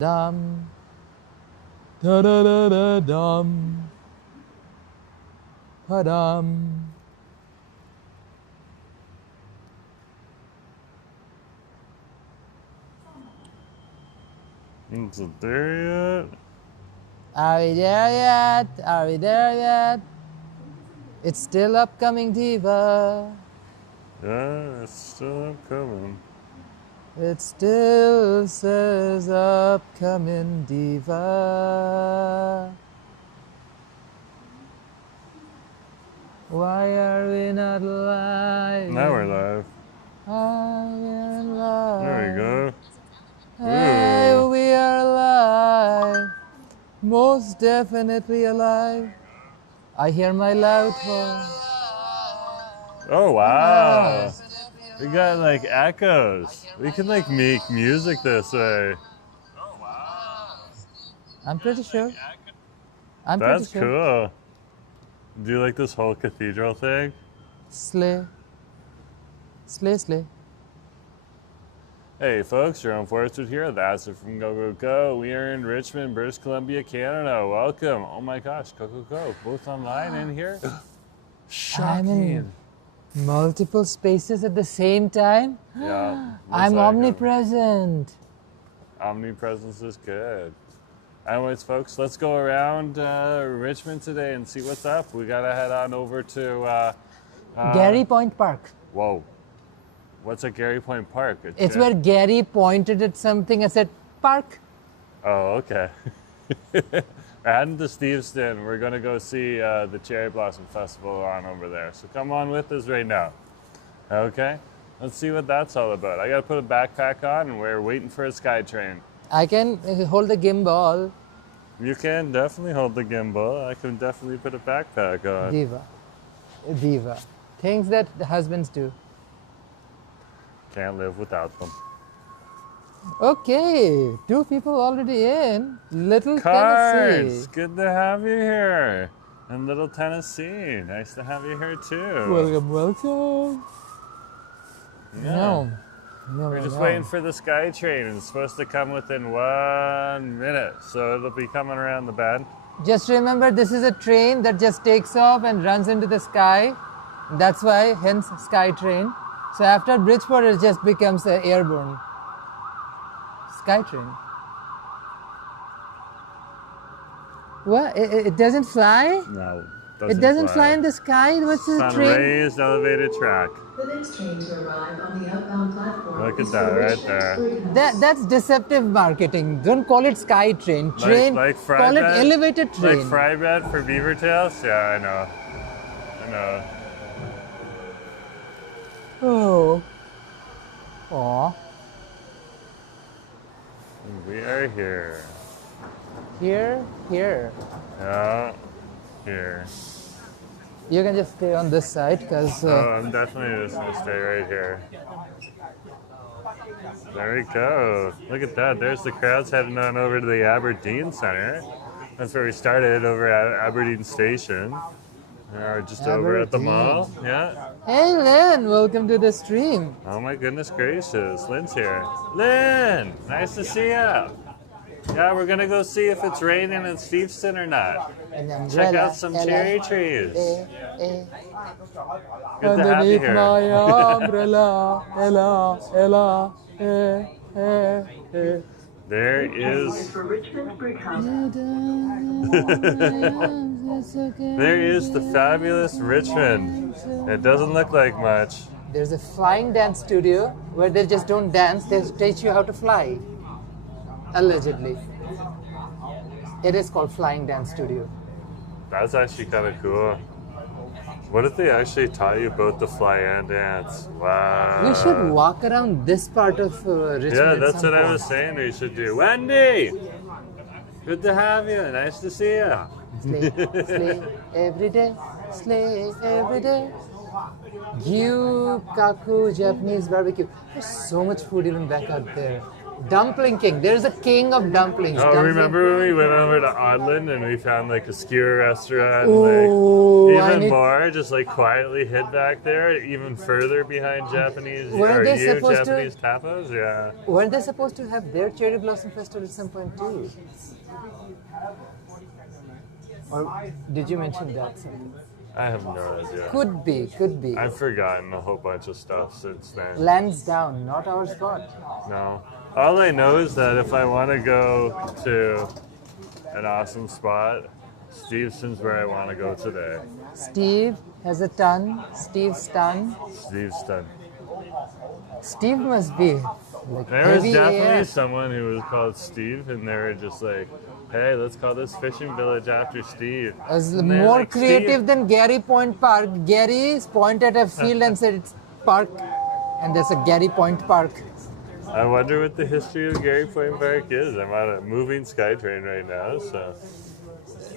Dum, da da da da dum, pa-dum. Is it there yet? Are we there yet? Are we there yet? It's still upcoming, diva. Yeah, it's still coming. It still says upcoming, diva. Why are we not live? Now we're live. Are we live? There we go. Hey, Ooh. we are alive. Most definitely alive. I hear my loud voice. Oh wow. We got like echoes. We can like make music this way. I'm pretty sure. That's cool. Do you like this whole cathedral thing? Slay. Slay, slay. Hey folks, Jerome Forrester here. That's it from Go Go Go. We are in Richmond, British Columbia, Canada. Welcome. Oh my gosh, Go Go Go. Both online in here. Shocking. I'm in multiple spaces at the same time. Yeah. I'm omnipresent. Omnipresence is good. Anyways, folks, let's go around Richmond today and see what's up. We gotta head on over to Garry Point Park. Whoa. What's at Garry Point Park? It's where Garry pointed at something and said, park. Oh, okay. And the Steveston, we're gonna go see the Cherry Blossom Festival on over there. So come on with us right now. Okay? Let's see what that's all about. I gotta put a backpack on and we're waiting for a SkyTrain. I can hold the gimbal. You can definitely hold the gimbal. I can definitely put a backpack on. Diva. Diva. Things that the husbands do. Can't live without them. Okay, 2 people already in. Little Cards, Tennessee. good to have you here. And Little Tennessee, nice to have you here too. Welcome, welcome. Yeah. No, We're just waiting for the SkyTrain. It's supposed to come within 1 minute, so it'll be coming around the bend. Just remember, this is a train that just takes off and runs into the sky. That's why, hence, SkyTrain. So after Bridgeport, it just becomes airborne. SkyTrain. What? It doesn't fly? No, It doesn't fly in the sky? What's this It's on train? a raised elevated track. The next train to arrive on the outbound platform. Look at is that for right Richmond. there. That's deceptive marketing. Don't call it SkyTrain. Train, Like fry call it bread? elevated train. Like fry bread for beaver tails? Yeah, I know. I know. Oh. Aw. We are here. Here. Yeah, here. You can just stay on this side because I'm definitely just gonna stay right here. There we go. Look at that. There's the crowds heading on over to the Aberdeen Centre. That's where we started, over at Aberdeen Station. We're just over at the mall. Yeah. Hey Lynn, welcome to the stream. Oh my goodness gracious. Lynn's here. Lynn! Nice to see ya. Yeah, we're gonna go see if it's raining in Steveston or not. Check out some cherry trees. Good to have you Underneath here. my umbrella, Ella, There is For Richmond Brick House. there is the fabulous Richmond. It doesn't look like much. There's a flying dance studio where they just don't dance, they teach you how to fly. Allegedly. It is called Flying Dance Studio. That's actually kind of cool. What if they actually taught you both to fly and dance? Wow. We should walk around this part of Richmond. Yeah, at that's some what I point. was saying we should do. Wendy! Good to have you. Nice to see you. Slay every day, slay every day. Gyu Kaku Japanese barbecue. There's so much food even back out there. Dumpling king. There's a king of dumplings. Oh, Dumpling- remember when we went over to Odland and we found like a skewer restaurant? Ooh, like, I even need- more, just like quietly hid back there, even further behind Japanese Weren't they supposed to- Japanese tapas. Yeah. Weren't they supposed to have their cherry blossom festival at some point too? Or did you mention that something? I have no idea. Could be. I've forgotten a whole bunch of stuff since then. Lands down, not our spot. No. All I know is that if I want to go to an awesome spot, Steveston's where I want to go today. Steve has a ton. Steve's ton. Steveston. Steve must be like There was heavy definitely AF. someone who was called Steve, and they were just like, hey, let's call this fishing village after Steve. As And they're more like, creative Steve. than Garry Point Park. Gary's pointed at a field and said it's park, and there's a Garry Point Park. I wonder what the history of Garry Point Park is. I'm on a moving SkyTrain right now, so.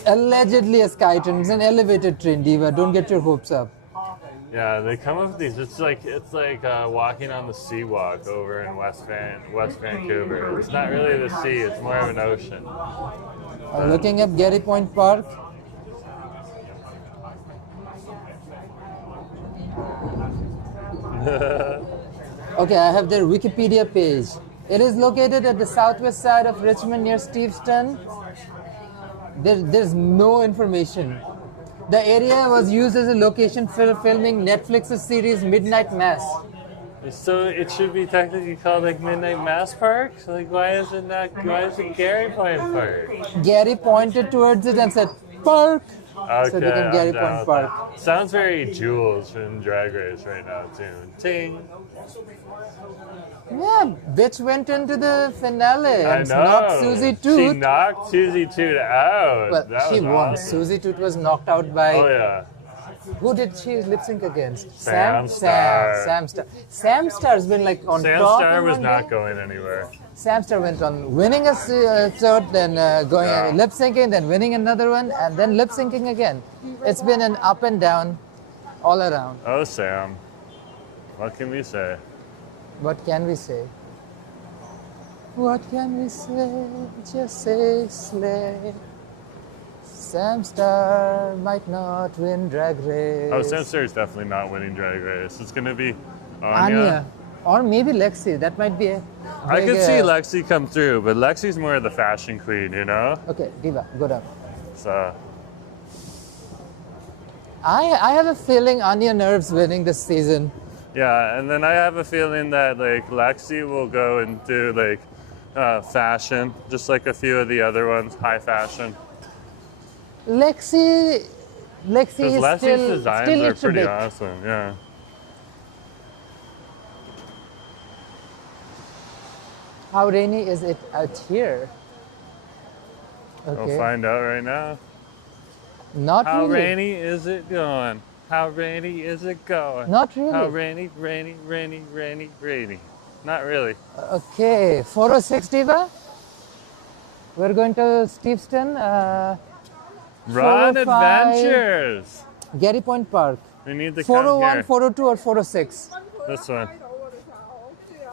Allegedly a SkyTrain. It's an elevated train, Diva. Don't get your hopes up. Yeah, they come up with these. It's like walking on the sea walk over in West Vancouver. It's not really the sea; it's more of an ocean. Looking at Garry Point Park. Okay, I have their Wikipedia page. It is located at the southwest side of Richmond near Steveston. There's no information. The area was used as a location for filming Netflix's series Midnight Mass. So it should be technically called like Midnight Mass Park. So like, why is it Garry Point Park? Gary pointed towards it and said, "Park." Okay, So it became Garry I'm down Point with Park. that. Sounds very Jules from Drag Race right now too. Ting. Yeah, bitch went into the finale I and know. knocked Susie She Tooth. knocked Susie Toot out. Well, That she was won. awesome. Susie Tooth was knocked out by. Oh yeah. Who did she lip sync against? Sam Star. Sam Star. Sam Star's been like on Sam top. Star in was one not day. going anywhere. Sam Star went on winning a episode, then going Yeah. lip syncing, then winning another one, and then lip syncing again. It's been an up and down all around. Oh Sam. What can we say? What can we say? What can we say? Just say slay. Sam Star might not win Drag Race. Oh, Sam Star is definitely not winning Drag Race. It's gonna be Anya. Or maybe Lexi. That might be a I big, could see Lexi come through, but Lexi's more of the fashion queen, you know? Okay, Diva, go down. So I have a feeling Anya Nerves winning this season. yeah, and then I have a feeling that like Lexi will go and do like fashion, just like a few of the other ones, high fashion. Lexi is Because Lexi's still designs still are it's a pretty bit. awesome, yeah. How rainy is it out here? We'll Okay. find out right now. Not How really. rainy is it going? How rainy is it going? Not really. How rainy, rainy, rainy, rainy, rainy. Not really. Okay, 406 Diva. We're going to Steveston, Run 405. Adventures! Garry Point Park. We need to come 401, here. 402, or 406? This one.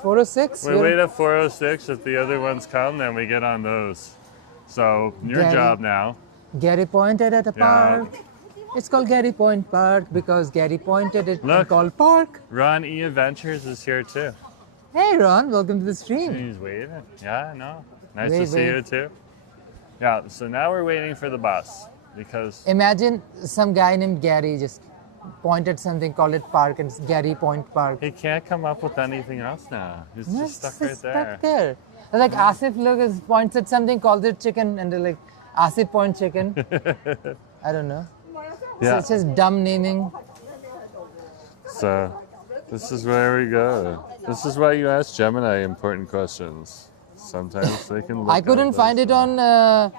406? We wait at 406. If the other ones come, then we get on those. So, your Garry- job now. Gary pointed at a Yeah. park. It's called Garry Point Park because Gary pointed it and Look. called park. Ron E. Adventures is here too. Hey Ron, welcome to the stream. He's waiting. Yeah, I know. Nice Wait, to see wait. you too. Yeah, so now we're waiting for the bus because Imagine some guy named Gary just pointed something, called it park, and it's Garry Point Park. he can't come up with anything else now. He's just stuck right It's there. stuck there. Like Asif points at something, calls it chicken, and they're like, Asif point chicken. I don't know. So Yeah. it's just dumb naming. So, this is where we go. This is why you ask Gemini important questions. Sometimes they can look I couldn't up find those it on.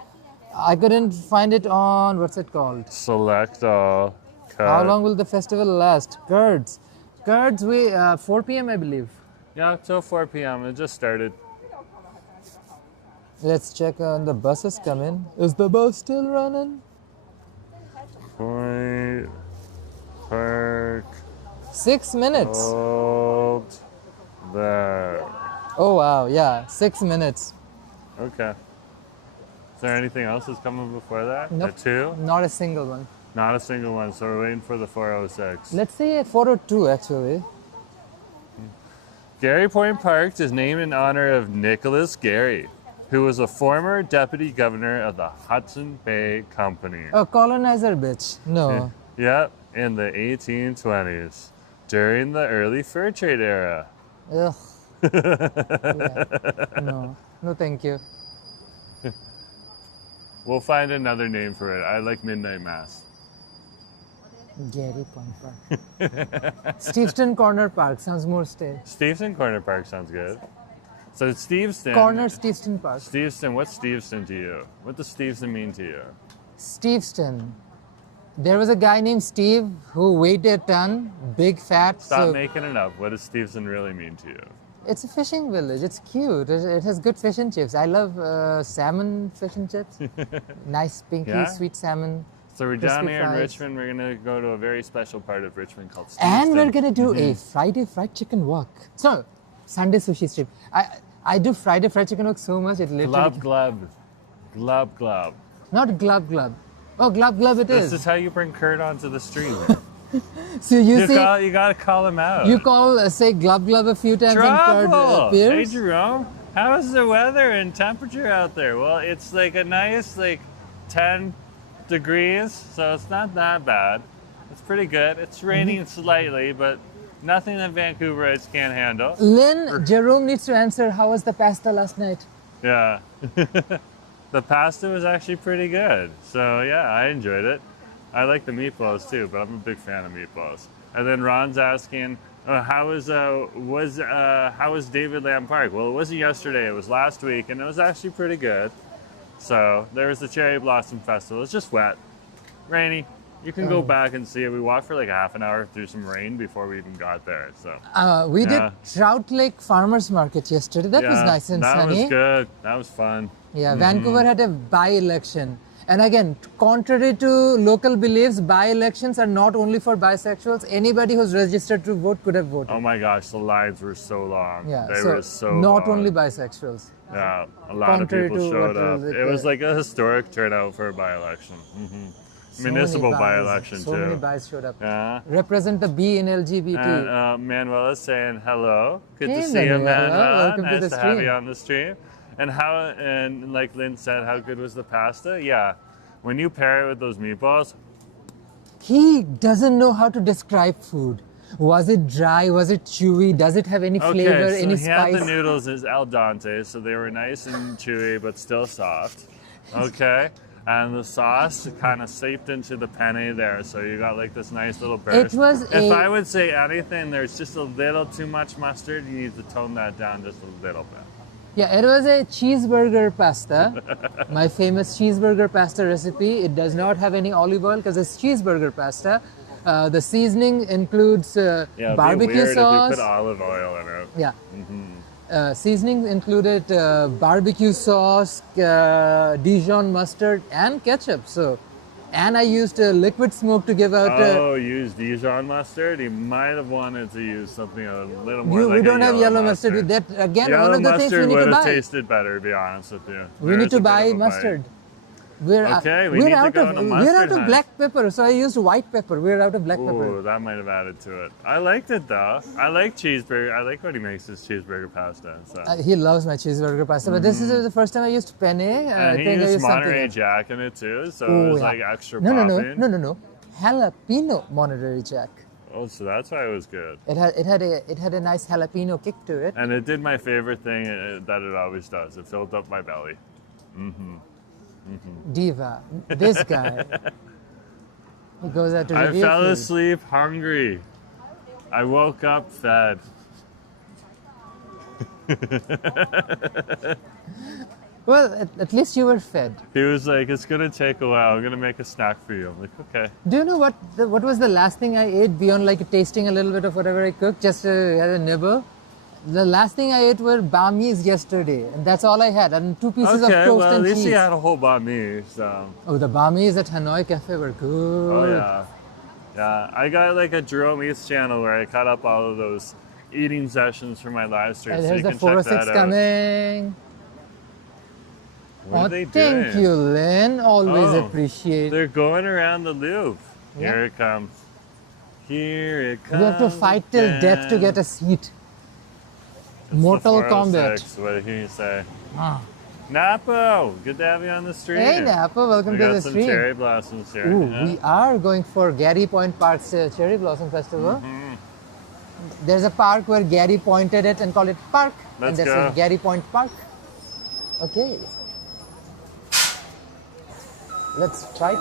I couldn't find it on. What's it called? Select all. Cut. How long will the festival last? Kurds. Kurds, 4 p.m. I believe. Yeah, till 4 p.m. It just started. Let's check on the buses coming. Is the bus still running? Point Park. 6 minutes. Hold there. Oh wow, yeah, 6 minutes. Okay. Is there anything else that's coming before that? Nope. At 2? Not a single one. Not a single one, so we're waiting for the 406. Let's say 402 actually. Garry Point Park is named in honor of Nicholas Garry, who was a former deputy governor of the Hudson Bay Company. A colonizer bitch. No. Yep, in the 1820s, during the early fur trade era. Ugh. Yeah. No. No, thank you. We'll find another name for it. I like Midnight Mass. Garry Point Park. Steveston Corner Park sounds more stale. Steveston Corner Park sounds good. So Steveston. Corner Steveston Park. Steveston, what's Steveston to you? What does Steveston mean to you? Steveston. There was a guy named Steve who weighed a ton, big fat. Stop making it up. What does Steveston really mean to you? It's a fishing village. It's cute. It has good fish and chips. I love salmon fish and chips. Nice, pinky, Yeah? sweet salmon. So we're down Crispy here in fries. Richmond. We're gonna go to a very special part of Richmond called Steveston. And we're gonna do a Friday fried chicken walk. So, Sunday sushi strip. I do Friday fried chicken walk so much it literally. Glub glub. Not glub glub. Oh, glub glub it This is. is how you bring Kurt onto the stream. So you see, you gotta call him out. you call say glub glub a few times and Kurt Trouble! Hey appears. Jerome, how is the weather and temperature out there? Well, it's like a nice 10 degrees, so it's not that bad. It's pretty good. It's raining slightly, but nothing that Vancouverites can't handle. Lynn, Jerome needs to answer. How was the pasta last night? Yeah. The pasta was actually pretty good. So yeah, I enjoyed it. I like the meatballs too, but I'm a big fan of meatballs. And then Ron's asking, how was David Lamb Park? Well, it wasn't yesterday, it was last week, and it was actually pretty good. So there was the Cherry Blossom Festival. It's just wet, rainy. You can go back and see it. We walked for like a half an hour through some rain before we even got there. So We did Yeah. Trout Lake Farmers Market yesterday. That was yeah, nice and that sunny. was good. That was fun. Yeah, Vancouver had a by-election. And again, contrary to local beliefs, by-elections are not only for bisexuals. Anybody who's registered to vote could have voted. Oh my gosh, the lines were so long. Yeah, They so were so not long. only bisexuals. Yeah, a lot of Contrary people to showed what up. was It was like a historic turnout for a by-election. So Municipal many bis- by-election So many too. bis showed up. Yeah. Represent the B in LGBT. And Manuela's saying hello. Good Hey, to see you, Manuela. Manuela. Welcome to Nice the to have stream. you on the stream. And like Lynn said, how good was the pasta? Yeah. When you pair it with those meatballs, He doesn't know how to describe food. Was it dry? Was it chewy? Does it have any flavor, okay, so any he had spice? the noodles as al dente, so they were nice and chewy but still soft. Okay, and the sauce kind of seeped into the penne there, so you got like this nice little burst. It was If I would say anything, there's just a little too much mustard. You need to tone that down just a little bit. Yeah, it was a cheeseburger pasta. My famous cheeseburger pasta recipe. It does not have any olive oil because it's cheeseburger pasta. The seasoning includes Yeah, it'd barbecue be weird sauce. if you put olive oil in it. Yeah. Seasoning included barbecue sauce, Dijon mustard, and ketchup. And I used liquid smoke to give out. Oh, use Dijon mustard? You might have wanted to use something a little more like we don't a have yellow mustard with that. Again, Yellow one of the things we mustard need would to have buy. tasted better, to be honest with you. We need There's to a bit buy of a bite. mustard. We're Okay, we we're need to out go of on a we're mustard out of hunt. black pepper, so I used white pepper. We're out of black Ooh, pepper. that might have added to it. I liked it though. I like cheeseburger. I like when he makes his cheeseburger pasta. So. He loves my cheeseburger pasta, but this is the first time I used penne. I And he think I used used something Monterey else. Jack in it too, so Oh, it was yeah. like extra No, popping. Jalapeno Monterey Jack. Oh, so that's why it was good. It had a nice jalapeno kick to it. And it did my favorite thing that it always does. It filled up my belly. Diva, this guy. He goes out to I review fell food. asleep hungry. I woke up fed. Well, at least you were fed. He was like, "It's gonna take a while. I'm gonna make a snack for you." I'm like, "Okay." Do you know what was the last thing I ate beyond like tasting a little bit of whatever I cooked, just as a nibble? The last thing I ate were bami's yesterday, and that's all I had, and 2 pieces of Okay, toast well, at and least cheese. you had a whole banh mi, so. Oh, the bami's at Hanoi Cafe were good. Oh yeah, yeah. I got like a Jerome Eats channel where I cut up all of those eating sessions for my live stream, And so there's you the can check 406 that out. coming. What are they Thank doing? you, Lynn. Always Oh, appreciate. They're going around the loop. Yeah. Here it comes. Here it comes. We have to fight till death to get a seat. It's the Mortal 406. Kombat. What did he say? Ah. Napo, good to have you on the stream. Hey, Napa, welcome We to got the some stream. cherry blossoms here. Ooh, yeah. we are going for Garry Point Park's Cherry Blossom Festival. Mm-hmm. There's a park where Garry pointed it and called it Park. Let's and go. Is Garry Point Park. Okay. Let's fight.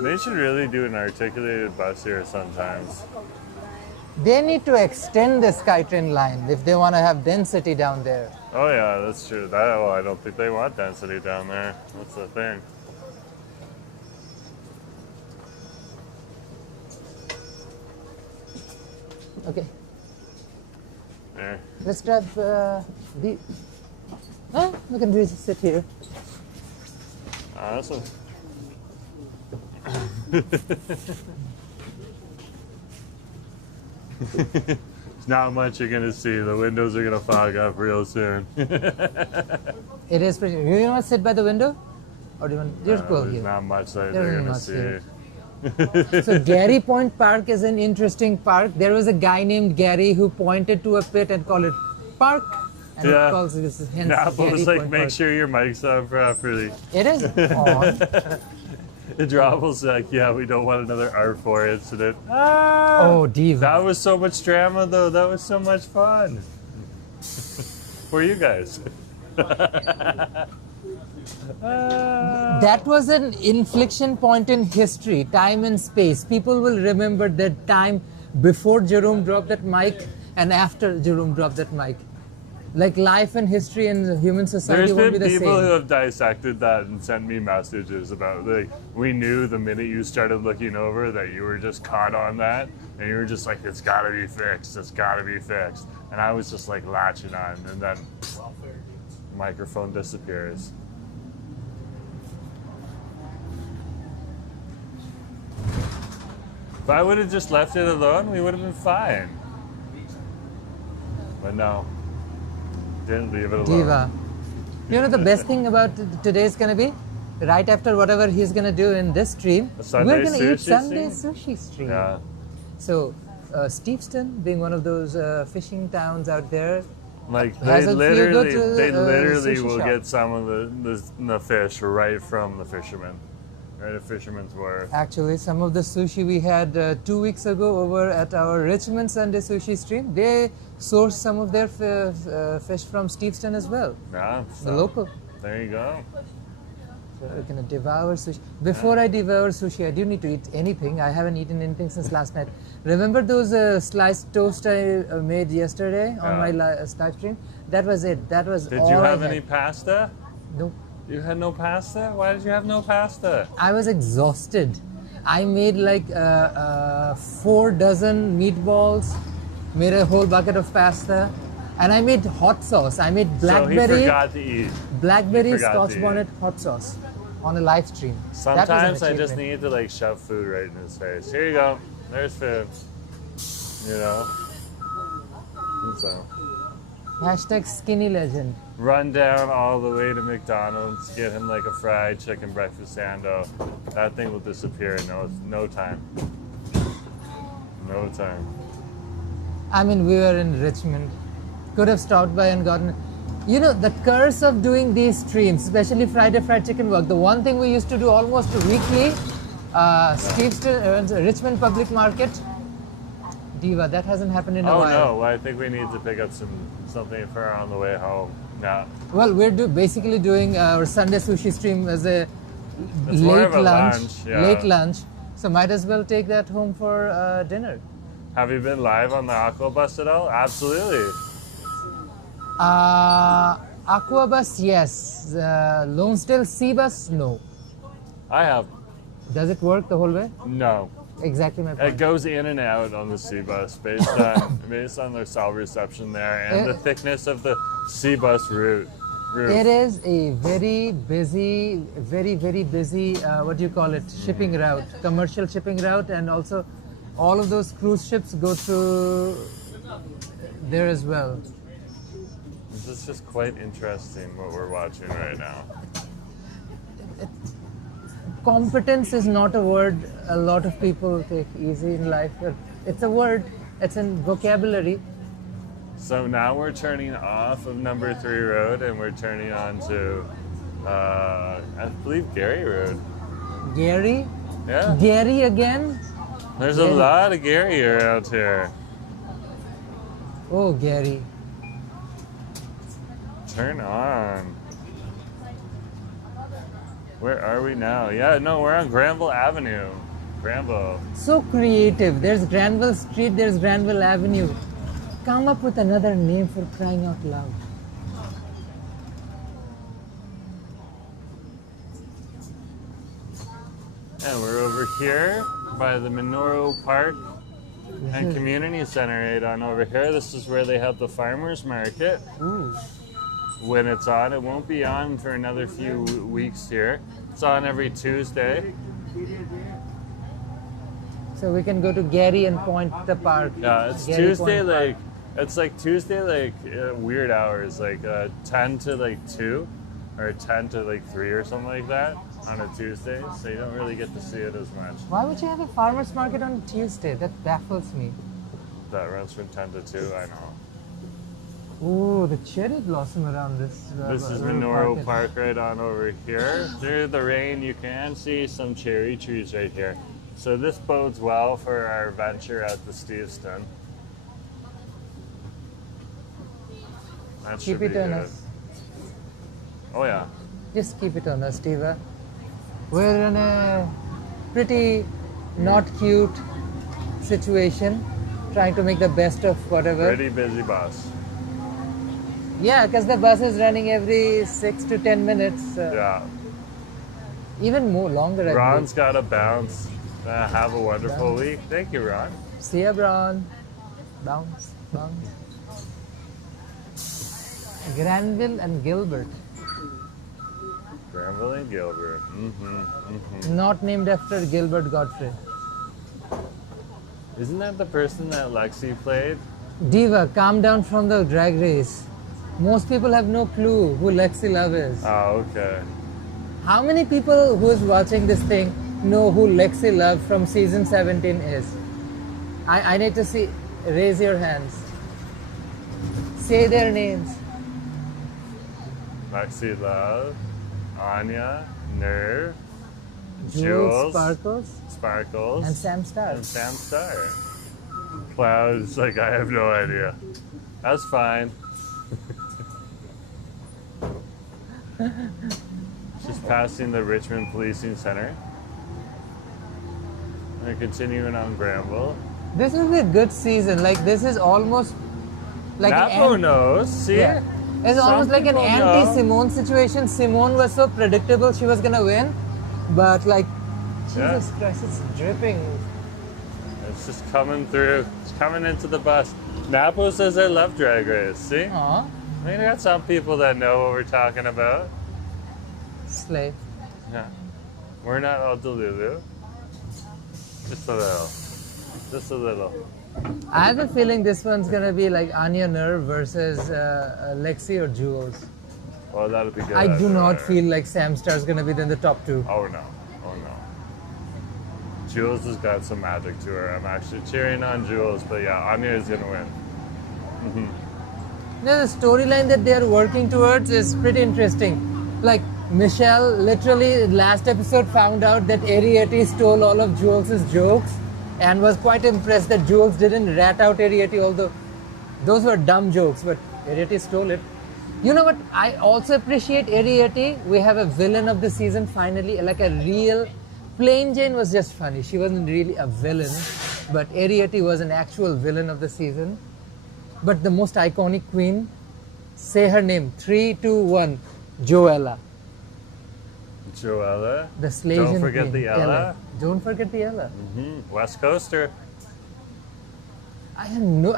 They should really do an articulated bus here sometimes. They need to extend the SkyTrain line if they want to have density down there. Oh yeah, that's true. Well, I don't think they want density down there. That's the thing. Okay, There. let's grab the. Oh, we can just sit here. Awesome. There's not much you're gonna see. The windows are gonna fog up real soon. It is pretty. You want to sit by the window, or do you want? Just go There's here. not much that There they're isn't gonna much see. here. So Garry Point Park is an interesting park. There was a guy named Gary who pointed to a pit and called it Park, and Yeah. it calls it hence Napo Garry was like, Point make Park. sure your mic's on properly. It is on. Dravel's like, yeah, we don't want another R4 incident. Ah! Oh, diva. That was so much drama, though. That was so much fun. For you guys. That was an inflection point in history, time and space. People will remember that time before Jerome dropped that mic and after Jerome dropped that mic. Like life and history and human society There's won't been be the people who same. have dissected that and sent me messages about, like, we knew the minute you started looking over that you were just caught on that, and you were just like, it's gotta be fixed, it's gotta be fixed. And I was just like latching on, and then microphone disappears. If I would have just left it alone, we would have been fine. But no, didn't leave it alone. Diva. You know the best thing about today is going to be? Right after whatever he's going to do in this stream, A Sunday we're going to eat sushi Sunday stream? sushi stream. Yeah. So, Steveston, being one of those fishing towns out there, Like Has they it feel good literally, to, they literally sushi will shop? get some of the fish right from the fisherman, right at Fisherman's Wharf. actually some of the sushi we had 2 weeks ago over at our Richmond Sunday sushi stream, they sourced some of their fish from Steveston as well, Yeah, the so local. there you go. So we're gonna devour sushi. Before I devour sushi, I do need to eat anything. I haven't eaten anything since last night. Remember those sliced toast I made yesterday on my live stream? That was it. That was Did all you I have had. any pasta? Nope. You had no pasta? Why did you have no pasta? I was exhausted. I made like 4 dozen meatballs, made a whole bucket of pasta, and I made hot sauce. I made So he blackberry forgot to eat. blackberry He forgot scotch to eat. bonnet hot sauce on a live stream. That was an Sometimes I just achievement. need to like shove food right in his face. Here you go. There's food. You know. And so Hashtag skinny legend. run down all the way to McDonald's, get him like a fried chicken breakfast sando. That thing will disappear in no time. No time. I mean, we were in Richmond. Could have stopped by and gotten. You know, the curse of doing these streams, especially Friday Fried Chicken Work, the one thing we used to do almost weekly, Steveston, Richmond Public Market. Diva, that hasn't happened in a Oh while. no, I think we need to pick up something for on the way home. Yeah. Well, we're basically doing our Sunday sushi stream as a It's more late of a lunch, yeah. Late lunch. So might as well take that home for dinner. Have you been live on the Aqua Bus at all? Absolutely. Aquabus, yes. Lonesdale Sea Bus, no. I have. Does it work the whole way? No. Exactly my point. It goes in and out on the sea bus based on their cell reception there and the thickness of the sea bus roof. It is a very busy, very busy, what do you call it, shipping route, commercial shipping route, and also all of those cruise ships go through there as well. This is just quite interesting what we're watching right now. Competence is not a word a lot of people take easy in life. It's a word, it's in vocabulary. So now we're turning off of number 3 road and we're turning on to, I believe, Garry Road. Garry? Yeah. Garry again? There's a lot of Garry around here. Oh, Garry. Turn on. Where are we now? Yeah, no, we're on Granville Avenue. Granville. So creative. There's Granville Street, there's Granville Avenue. Come up with another name for crying out loud. And we're over here by the Monroe Park and Community Center right on over here. This is where they have the farmers market. Ooh. When it's on, it won't be on for another few weeks here. It's on every Tuesday. So we can go to Garry and Point Park. Yeah, it's Garry Tuesday, Point Park. like, it's like Tuesday, like weird hours, like 10 to like 2 or 10 to like 3 or something like that on a Tuesday. So you don't really get to see it as much. Why would you have a farmer's market on Tuesday? That baffles me. That runs from 10 to 2, I know. Ooh, the cherry blossom around this. This is little Monroe market. Park right on over here. Through the rain, you can see some cherry trees right here. So this bodes well for our venture at the Steveston. That should Keep be it on good. us. Oh yeah. Just keep it on us, Diva. We're in a pretty not cute situation, trying to make the best of whatever. Pretty busy bus. Yeah, because the bus is running every 6 to 10 minutes. Yeah. Even more longer. I Ron's got to bounce. Have a wonderful week. Thank you, Ron. believe. See ya, Ron. Bounce, bounce. Granville and Gilbert. Granville and Gilbert. Not named after Gilbert Godfrey. Isn't that the person that Lexi played? Diva, calm down from the drag race. Most people have no clue who Lexi Love is. Oh, okay. How many people who's watching this thing know who Lexi Love from season 17 is? I need to see. Raise your hands. Say their names. Lexi Love, Anya, Nerve, Jules, Sparkles, Sparkles, and Sam Star. and Sam Star. Clouds, like I have no idea. That's fine. Just passing the Richmond Policing Center. We're continuing on Granville. This will be a good season. Like this is almost like Napo an knows, see? yeah. It's Some almost like an people anti-Simone situation. Simone was so predictable she was gonna win, but like Jesus Christ, it's dripping. It's just coming through. It's coming into the bus. Napo says I love Drag Race, see? Aw, I mean, I got some people that know what we're talking about. slay. Yeah. We're not all Delulu. Just a little. Just a little. I have a feeling this one's gonna be like Anya Nerve versus Lexi or Jules. Oh, that'll be good. I do not feel like Sam Star's gonna be in the top two. Oh, no. Oh, no. Jules has got some magic to her. I'm actually cheering on Jules, but yeah, Anya is going to win. The storyline that they are working towards is pretty interesting. Like Michelle literally last episode found out that Ariete stole all of Jules' jokes and was quite impressed that Jules didn't rat out Ariete, although those were dumb jokes, but Ariete stole it. You know what? I also appreciate Ariete. We have a villain of the season finally, like a real. Plain Jane was just funny. She wasn't really a villain, but Ariete was an actual villain of the season. But the most iconic queen, say her name. 3, 2, 1. Joella. Joella. The Slasian Don't forget queen. the Ella. Don't forget the Ella. West Coaster. I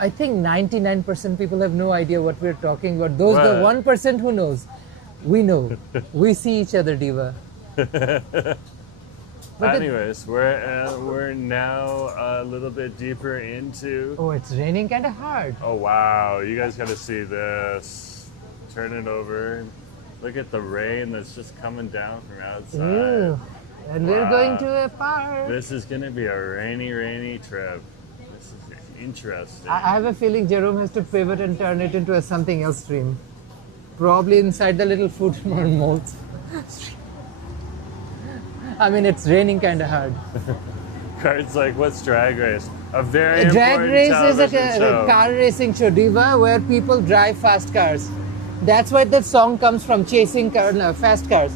think 99% people have no idea what we're talking about. Those the What? 1% who knows. We know. We see each other, Diva. But Anyways, we're now a little bit deeper into. oh, it's raining kind of hard. Oh wow! You guys got to see this. Turn it over. Look at the rain that's just coming down from outside. Ew. And we're Wow. going to a park. This is gonna be a rainy trip. This is interesting. I have a feeling Jerome has to pivot and turn it into a something else stream. Probably inside the little food molds. I mean, it's raining kind of hard. Cards like, what's Drag Race? A very Drag important race is a television show. car racing show, Diva, where people drive fast cars. That's where that song comes from, chasing fast cars.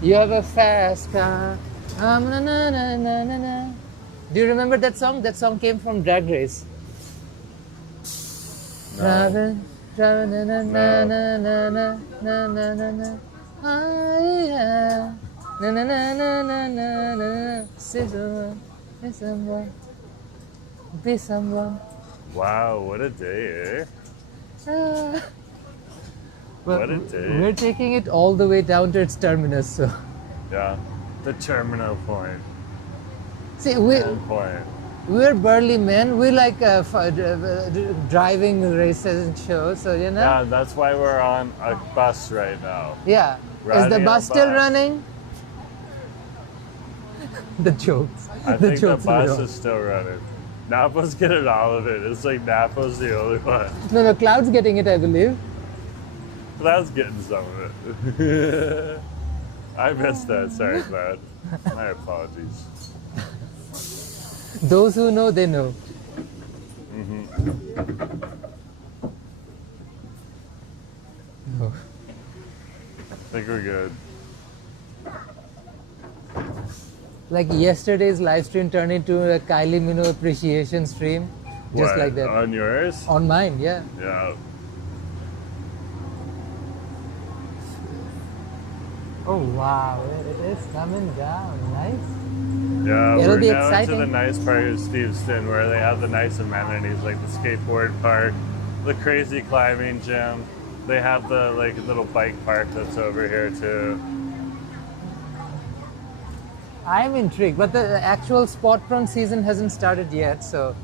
You have a fast car. Na, na, na, na, na, na. Do you remember that song? That song came from Drag Race. No. Driving, na, na, na, na, na, na, na, na, na, na. Oh, yeah. Na, na, na, na, na, na, na. See someone, be someone, be someone. Wow, what a day, eh? Ah. But What a day. we're taking it all the way down to its terminus. So, Yeah, the terminal point. see, Point. we're burly men. We like driving races and shows. So you know. Yeah, that's why we're on a bus right now. Yeah. Is Riding the a bus still bus. running? The jokes. I think the jokes bus are on. is still running. Napo's getting all of it. It's like Napo's the only one. No, Cloud's getting it, I believe. Cloud's getting some of it. I missed that. Sorry, Cloud. My apologies. Those who know, they know. Oh. I think we're good. Like yesterday's live stream turned into a Kylie Minogue appreciation stream. Just What, like that. On yours? On mine, yeah. Yeah. Oh wow, it is coming down. Nice. Yeah, It'll we're be now exciting. into the nice part of Steveston where they have the nice amenities like the skateboard park, the crazy climbing gym. They have the like little bike park that's over here too. I'm intrigued, but the actual spot run season hasn't started yet, so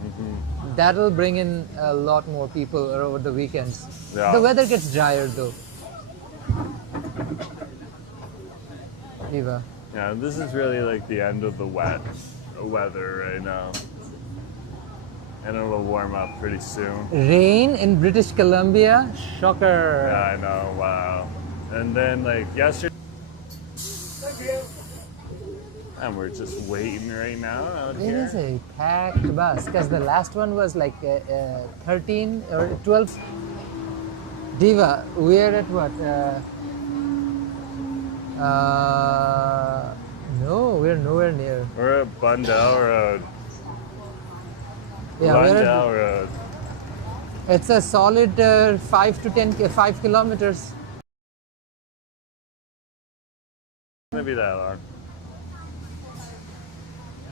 that'll bring in a lot more people over the weekends. Yeah. The weather gets drier though. Eva. Yeah, this is really like the end of the wet weather right now. And it'll warm up pretty soon. Rain in British Columbia? Shocker. Yeah, I know, wow. And then like yesterday, and we're just waiting right now out It here. is a packed bus because the last one was like 13 or 12. Diva, we're at what? No, we're nowhere near. We're at Bundell Road. Yeah, Bundell Road. it's a solid 5 to 5 kilometers. It's gonna be that long.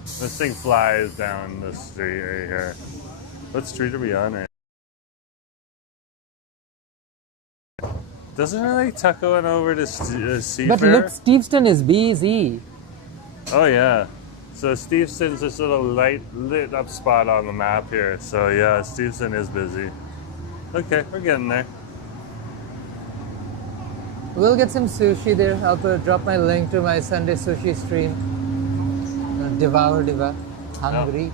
This thing flies down the street right here. What street are we on right now? Doesn't it like tuck on over to Seafair? But look, Steveston is busy. Oh yeah. So Steveston's this little lit up spot on the map here. So yeah, Steveston is busy. Okay, we're getting there. We'll get some sushi there. I'll drop my link to my Sunday sushi stream. Devour Diva. Hungry.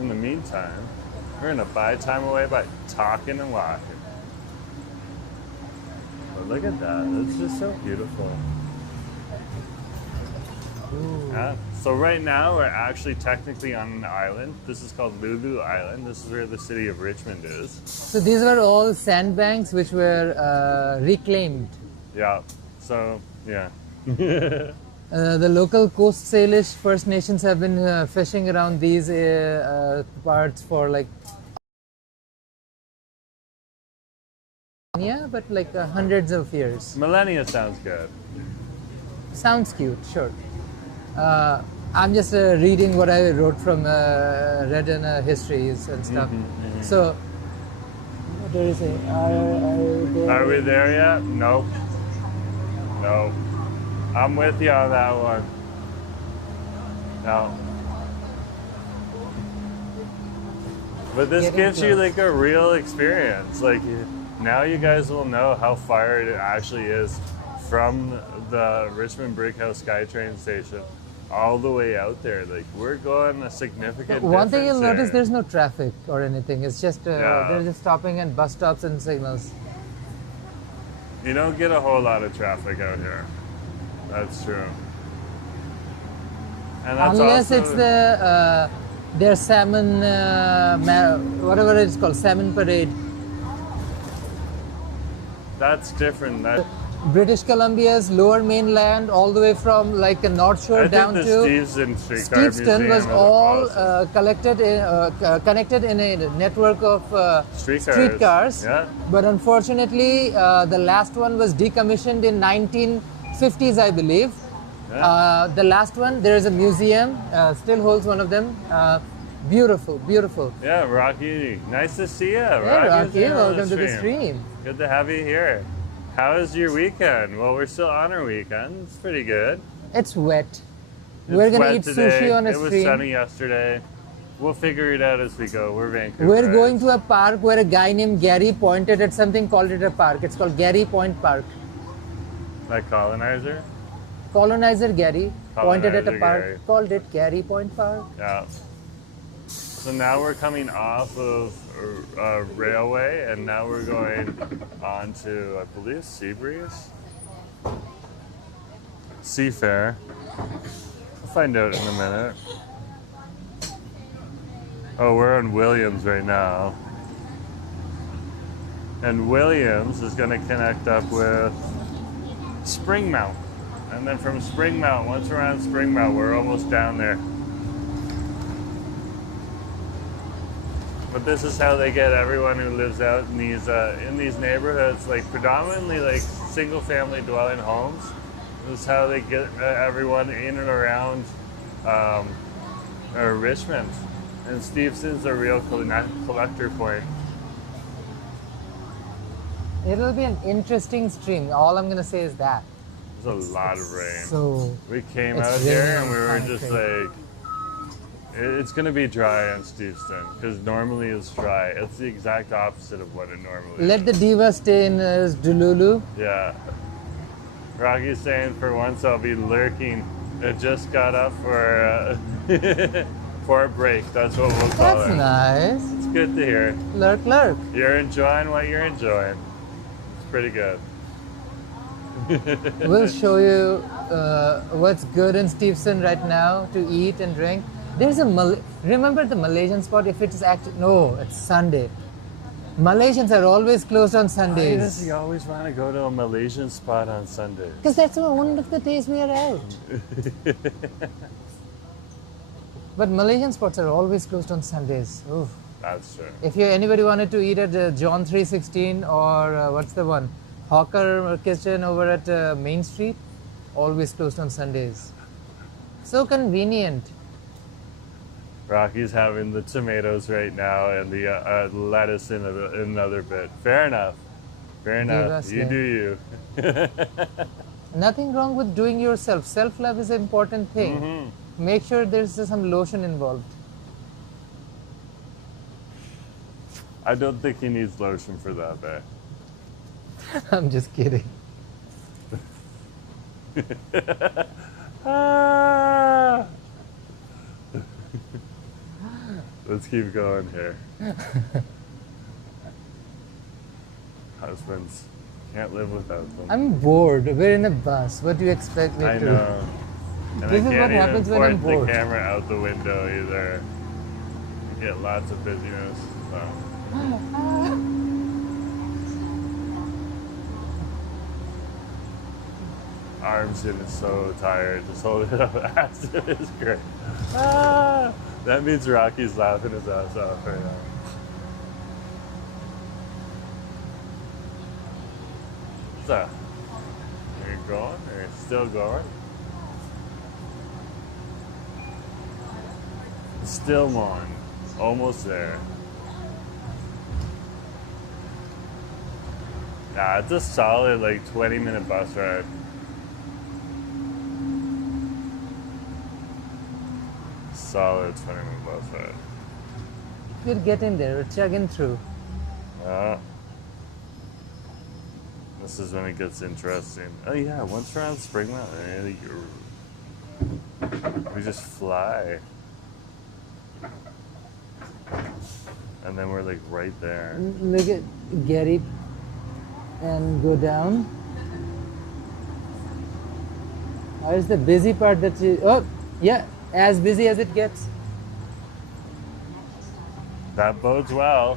In the meantime, we're gonna buy time away by talking and walking. But look at that. It's just so beautiful. Yeah. So right now we're actually technically on an island. This is called Lulu Island. This is where the city of Richmond is. So these were all sandbanks which were reclaimed. Yeah. So yeah. The local Coast Salish First Nations have been fishing around these parts for like but like hundreds of years. Millennia sounds good. Sounds cute, sure. I'm just reading what I wrote from read in histories and stuff. So there is a Are we there yet? Nope. Nope. I'm with you on that one. No. But this Getting gives you close. like a real experience. Like now you guys will know how far it actually is from the Richmond Brickhouse SkyTrain station all the way out there. Like we're going a significant One thing distance you'll notice, there. there's no traffic or anything. It's just Yeah. they're just stopping at bus stops and signals. You don't get a whole lot of traffic out here. That's true. And that's Unless also, it's their salmon, whatever it's called, salmon parade. that's different. That British Columbia's lower mainland, all the way from like the North Shore I down think to the Steveston Streetcar Steveston Museum was is all awesome. connected in a network of streetcars. Yeah. But unfortunately, the last one was decommissioned in 1950s, I believe. Yeah. The last one, there is a museum, still holds one of them. Beautiful, beautiful. Yeah, Rocky. Nice to see you. Hey, Rocky, here on welcome to the stream. Good to have you here. How was your weekend? Well, we're still on our weekend. It's pretty good. It's wet. It's We're gonna wet eat today. sushi on a It was stream. sunny yesterday. We'll figure it out as we go. We're Vancouver. We're going to a park where a guy named Garry pointed at something, called it a park. It's called Garry Point Park. Like colonizer? Colonizer Garry pointed at a Colonizer park, Garry. called it Garry Point Park. Yeah. So now we're coming off of a railway, and now we're going on to, I believe, Seabreeze? Seafair. We'll find out in a minute. Oh, we're on Williams right now. And Williams is going to connect up with Springmount. And then from Springmount, once we're on Springmount, we're almost down there. But this is how they get everyone who lives out in these neighborhoods, like predominantly like single-family dwelling homes. This is how they get everyone in and around Richmond. And Steveston's a real collector point. It'll be an interesting stream. All I'm gonna say is that. There's a lot of rain. So We came it's out here raining and we were on just concrete. like, it's going to be dry in Steveston because normally it's dry. It's the exact opposite of what it normally let is. the diva stay in Dululu. Yeah. Rocky's saying for once I'll be lurking. I just got up for for a break. That's what we'll call That's it. nice. It's good to hear. Lurk, lurk. You're enjoying what you're enjoying. It's pretty good. We'll show you what's good in Steveston right now to eat and drink. There's a remember the Malaysian spot? If it is actually no, it's Sunday. Malaysians are always closed on Why does Sundays he always want to go to a Malaysian spot on Sundays? because that's one of the days we are out. But Malaysian spots are always closed on Sundays. Oof. That's true. If anybody wanted to eat at John 316 or what's the one, Hawker Kitchen over at Main Street, always closed on Sundays. So convenient. Rocky's having the tomatoes right now and the lettuce in another bit. Fair enough. Fair enough. us You that. do you. Nothing wrong with doing yourself. Self-love is an important thing. Make sure there's some lotion involved. I don't think he needs lotion for that, babe. I'm just kidding. Ah! Let's keep going here. Husbands can't live without them. I'm bored. We're in a bus. What do you expect me I to? know. And This is I what can't happens even when I'm point bored. the camera out the window either. You get lots of busyness. So. Arms in is so tired. Just hold it up. Ass is great. Ah! That means Rocky's laughing his ass off right now. What's that? Are you going? Are you still going? Still on. Almost there. Nah, it's a solid like 20-minute bus ride. solid 20-minute bus ride. We're getting there. We're chugging through. This is when it gets interesting. Oh yeah, once we're on Spring Mountain, we just fly. And then we're like right there. Look at Garry and go down. Where's the busy part that you... Oh, yeah, as busy as it gets. That bodes well.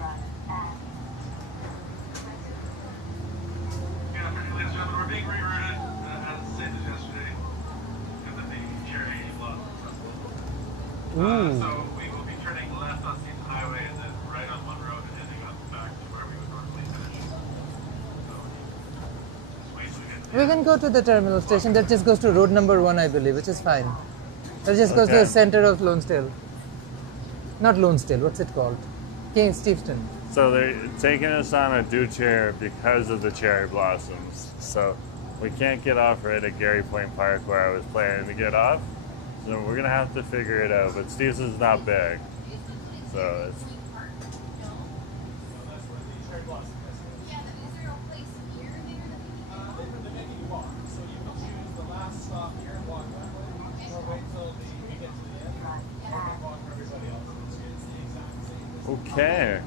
We're being rerouted as same as yesterday in the Cherry Blossom Festival. So we will be turning left on Steveston Highway and then right on one road and heading up back to where we would normally finish. So just wait till we get to We can go to the terminal station. That just goes to road number 1, I believe, which is fine. That just goes to Okay. the center of Lonesdale. Not Lonesdale, what's it called? Steveston. So they're taking us on a dew chair because of the cherry blossoms. So we can't get off right at Garry Point Park where I was planning to get off. So we're gonna have to figure it out. But Steveston's not big, so it's... Okay.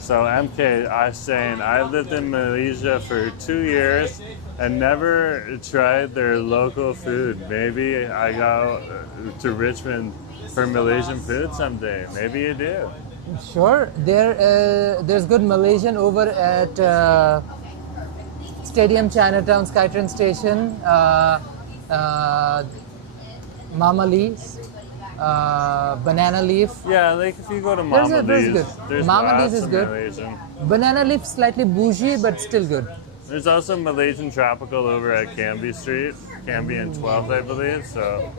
So MK, I was saying I've lived in Malaysia for 2 years and never tried their local food. Maybe I go to Richmond for Malaysian food someday. Maybe you do. Sure. There's good Malaysian over at Stadium Chinatown SkyTrain Station. Mama Lee's. Banana leaf. Yeah, like if you go to There's Mama Lee's, good. there's Mama lots Lee's is of good. Malaysian. Banana leaf slightly bougie, but still good. There's also Malaysian Tropical over at Canby Street, Canby and 12th, I believe. So,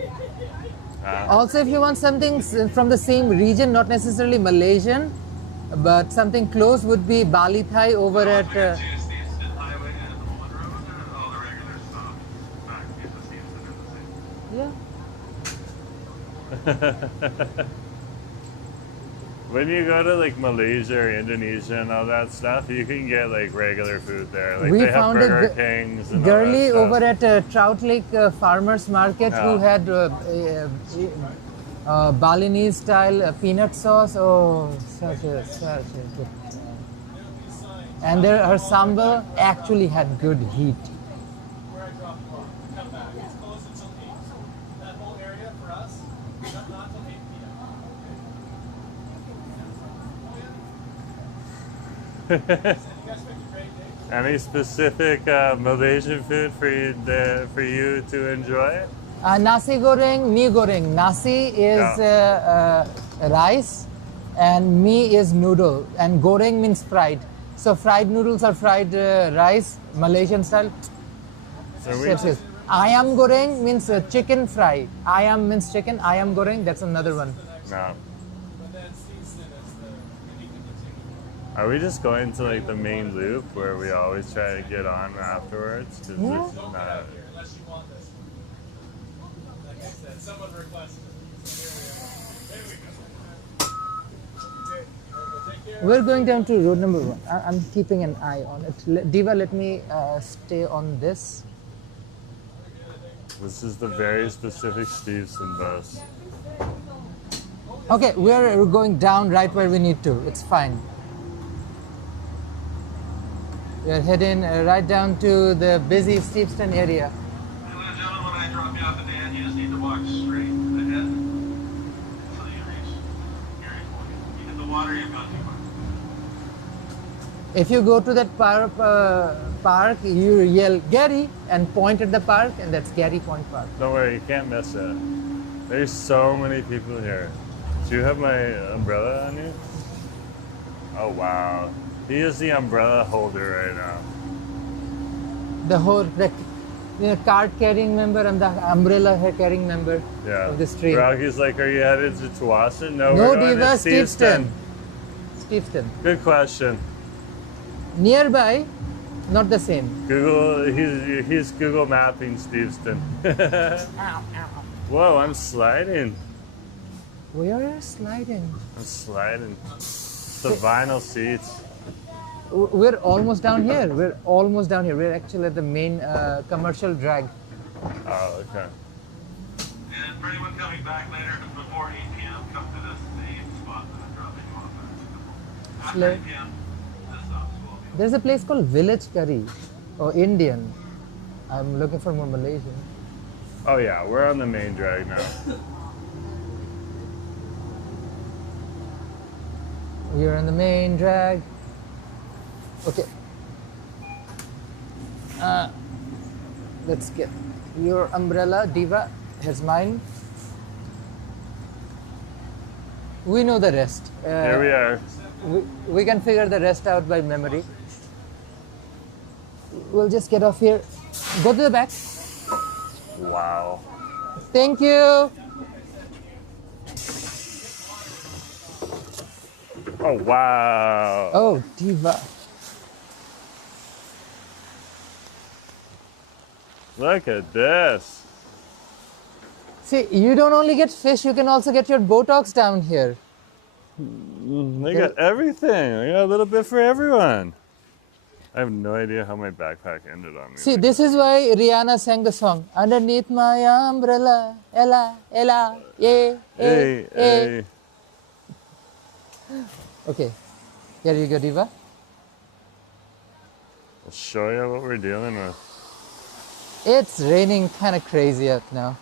Also, if you want something from the same region, not necessarily Malaysian, but something close, would be Bali Thai over at. Steveston Highway and the one road. All the regular stops back into Steveston are the same. Yeah. when you go to like Malaysia or Indonesia and all that stuff, you can get like regular food there. Like We they have found Burger Kings and all girly that stuff. over at Trout Lake Farmers Market who Yeah. had Balinese style peanut sauce. Oh, such a good. And her sambal actually had good heat. Where I dropped you off. Come back. It's closed until 8. That whole area for us, not till 8 p.m. You guys picked a great day. Any specific Malaysian food for you to enjoy? Nasi goreng, mee goreng. Nasi is rice and mee is noodle and goreng means fried. So fried noodles are fried rice, Malaysian style. So we Yes, yes. Ayam goreng means chicken fry. Ayam means chicken. Ayam goreng, that's another one. no. But then Steveston is the we need to continue. Are we just going to like the main loop where we always try to get on afterwards? 'Cause Yeah. this is Don't get not. out here unless you want this. Like I said, someone requested it. So here we go. Okay, well, take care. We're going down to road number 1. I'm keeping an eye on it. Diva, let me stay on this. This is the very specific Steveston bus. Okay, we're going down right where we need to. It's fine. We're heading right down to the busy Steveston area. Ladies and gentlemen, when I drop you off at the end, you just need to walk straight ahead until you reach Garry Point. You hit the water, you've gone too far. If you go to that park, you yell Garry and point at the park, and that's Garry Point Park. Don't worry, you can't miss it. There's so many people here. Do you have my umbrella on you? Oh wow. He is the umbrella holder right now. The whole cart carrying member and the umbrella carrying member Yeah. of this train. Rocky's like, are you headed to Tawasin? No, No, we're going Diva, to Steveston. Steveston. Good question. Nearby, not the same. Google, he's Google mapping Steveston. Whoa, I'm sliding. We are sliding. I'm sliding. The vinyl seats. We're almost down here. We're almost down here. We're actually at the main commercial drag. Oh, okay. And for anyone coming back later before 8 p.m., come to this same spot that I'm dropping you off at. After 8 p.m., this stops will be There's a place called Village Curry, or Indian. I'm looking for more Malaysian. Oh yeah, we're on the main drag now. We're in the main drag. Okay. Let's get your umbrella, Diva. Here's mine. We know the rest. Here we are. We can figure the rest out by memory. We'll just get off here. Go to the back. Wow. Thank you. Oh wow. Oh, Diva. Look at this. See, you don't only get fish, you can also get your Botox down here. They got everything. They got a little bit for everyone. I have no idea how my backpack ended on me. See, this is why Rihanna sang the song. Underneath my umbrella, Ella, Ella, yeah, Hey, hey. Okay, here you go, Diva. I'll show you what we're dealing with. It's raining kind of crazy out now.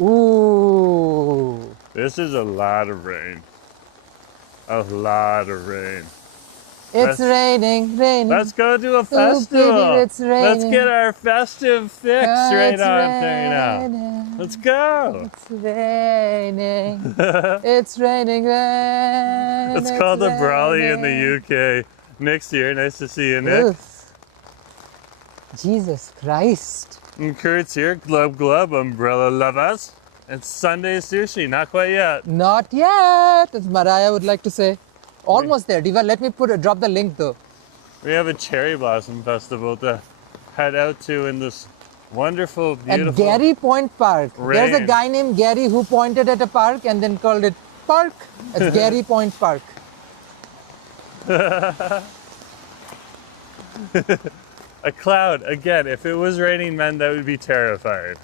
Ooh. This is a lot of rain. A lot of rain. It's raining, raining. Let's go to a Ooh, festival. baby, it's Let's raining. get our festive fix right It's on there now. raining. Let's go. It's raining. It's raining, rain. It's called the Brawley in the UK. Next year, nice to see you, Nick. Oof. Jesus Christ. And Kurt's here, glub glub, umbrella lovers. It's Sunday sushi, not quite yet. Not yet, as Mariah would like to say. Almost there. Diva, let me drop the link though. We have a cherry blossom festival to head out to in this wonderful, beautiful. At Garry Point Park. There's a rain. guy named Gary who pointed at a park and then called it Park. It's Garry Point Park. A cloud, again, if it was raining men, that would be terrifying.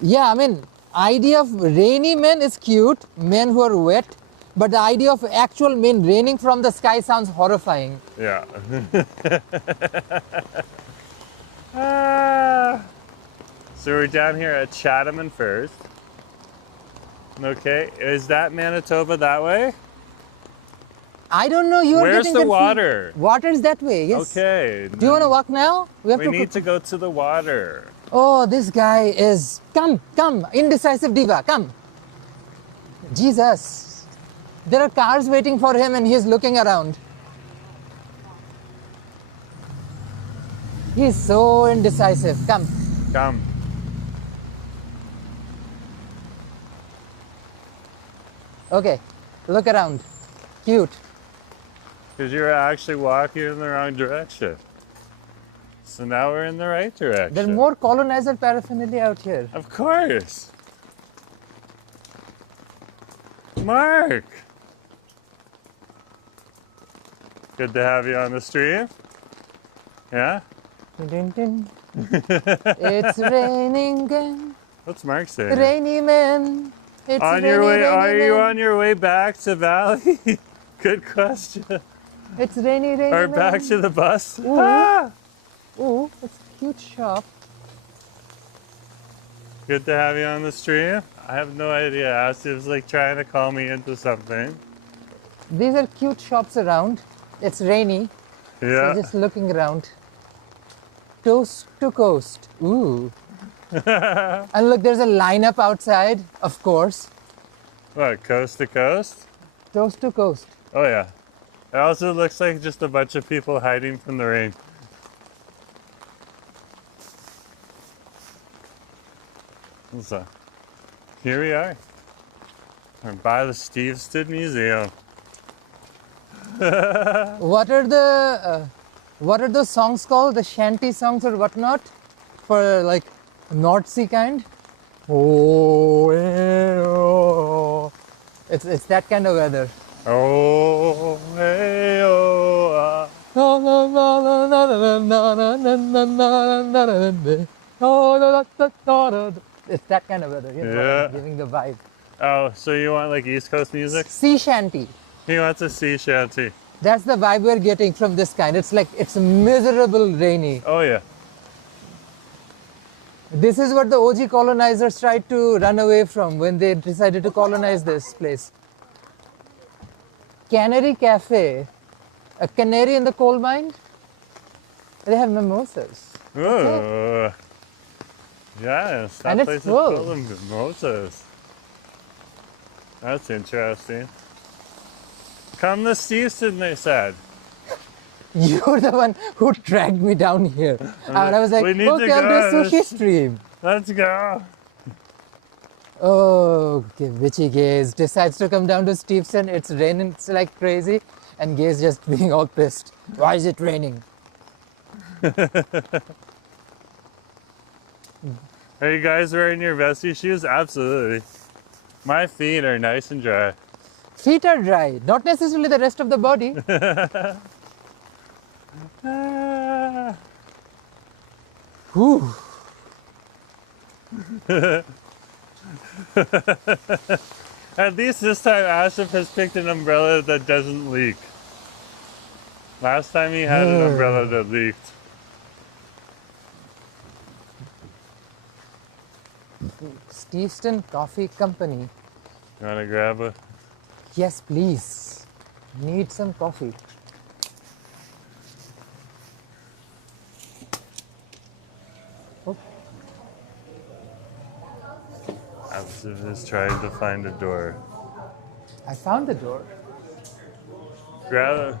Yeah, I mean, idea of rainy men is cute, men who are wet, but the idea of actual men raining from the sky sounds horrifying. Yeah. Ah. So we're down here at Chatham and First. Okay, is that Manitoba that way? I don't know, you're Where's getting the confused. water? Water's that way, yes. Okay. Do you want to walk now? We need to go to the water. Oh, this guy is... Come, indecisive diva, come. Jesus. There are cars waiting for him and he's looking around. He's so indecisive. Come. Come. Okay, look around. Cute. Because you're actually walking in the wrong direction. So now we're in the right direction. There's more colonizer paraphernalia out here. Of course. Mark. Good to have you on the stream. Yeah? Dun, dun, dun. It's raining again. What's Mark saying? Rainy man. It's On your rainy, way, rainy are you man. on your way back to Valley? Good question. It's rainy, rainy Or man. back to the bus? Ooh. Ah! Ooh, it's a cute shop. Good to have you on the stream. I have no idea. Asti was like trying to call me into something. These are cute shops around. It's rainy, Yeah. so just looking around. Coast to coast. Ooh. And look, there's a lineup outside, of course. What, coast to coast? Coast to coast. Oh yeah. It also looks like just a bunch of people hiding from the rain. So, here we are. We're by the Steveston Museum. What are those songs called? The shanty songs or whatnot? For like North Sea kind? Oh, it's that kind of weather. Oh, hey, oh, ah. It's that kind of weather, you know, Yeah. I'm giving the vibe. Oh, so you want like East Coast music? Sea shanty. He wants a sea shanty. That's the vibe we're getting from this kind. It's like, it's miserable rainy. Oh yeah. This is what the OG colonizers tried to run away from when they decided to colonize this place. Canary Cafe. A canary in the coal mine? They have mimosas. Oh. Yes, that And it's place is full. full of mimosas. That's interesting. Come to Steveston, they said. You're the one who dragged me down here. And I was like, We need to okay, I'll do a go. sushi stream. Let's go. Oh, okay, Bitchy Gaze decides to come down to Steveston. It's raining, it's like crazy. And Gaze just being all pissed. Why is it raining? Are you guys wearing your vesty shoes? Absolutely. My feet are nice and dry. Feet are dry, not necessarily the rest of the body. Ah. Whew. At least this time Asif has picked an umbrella that doesn't leak. Last time he had an umbrella that leaked. Steveston Coffee Company. You wanna grab a? Yes, please. Need some coffee. Oh, Asif is trying to find a door. I found the door. Grab a.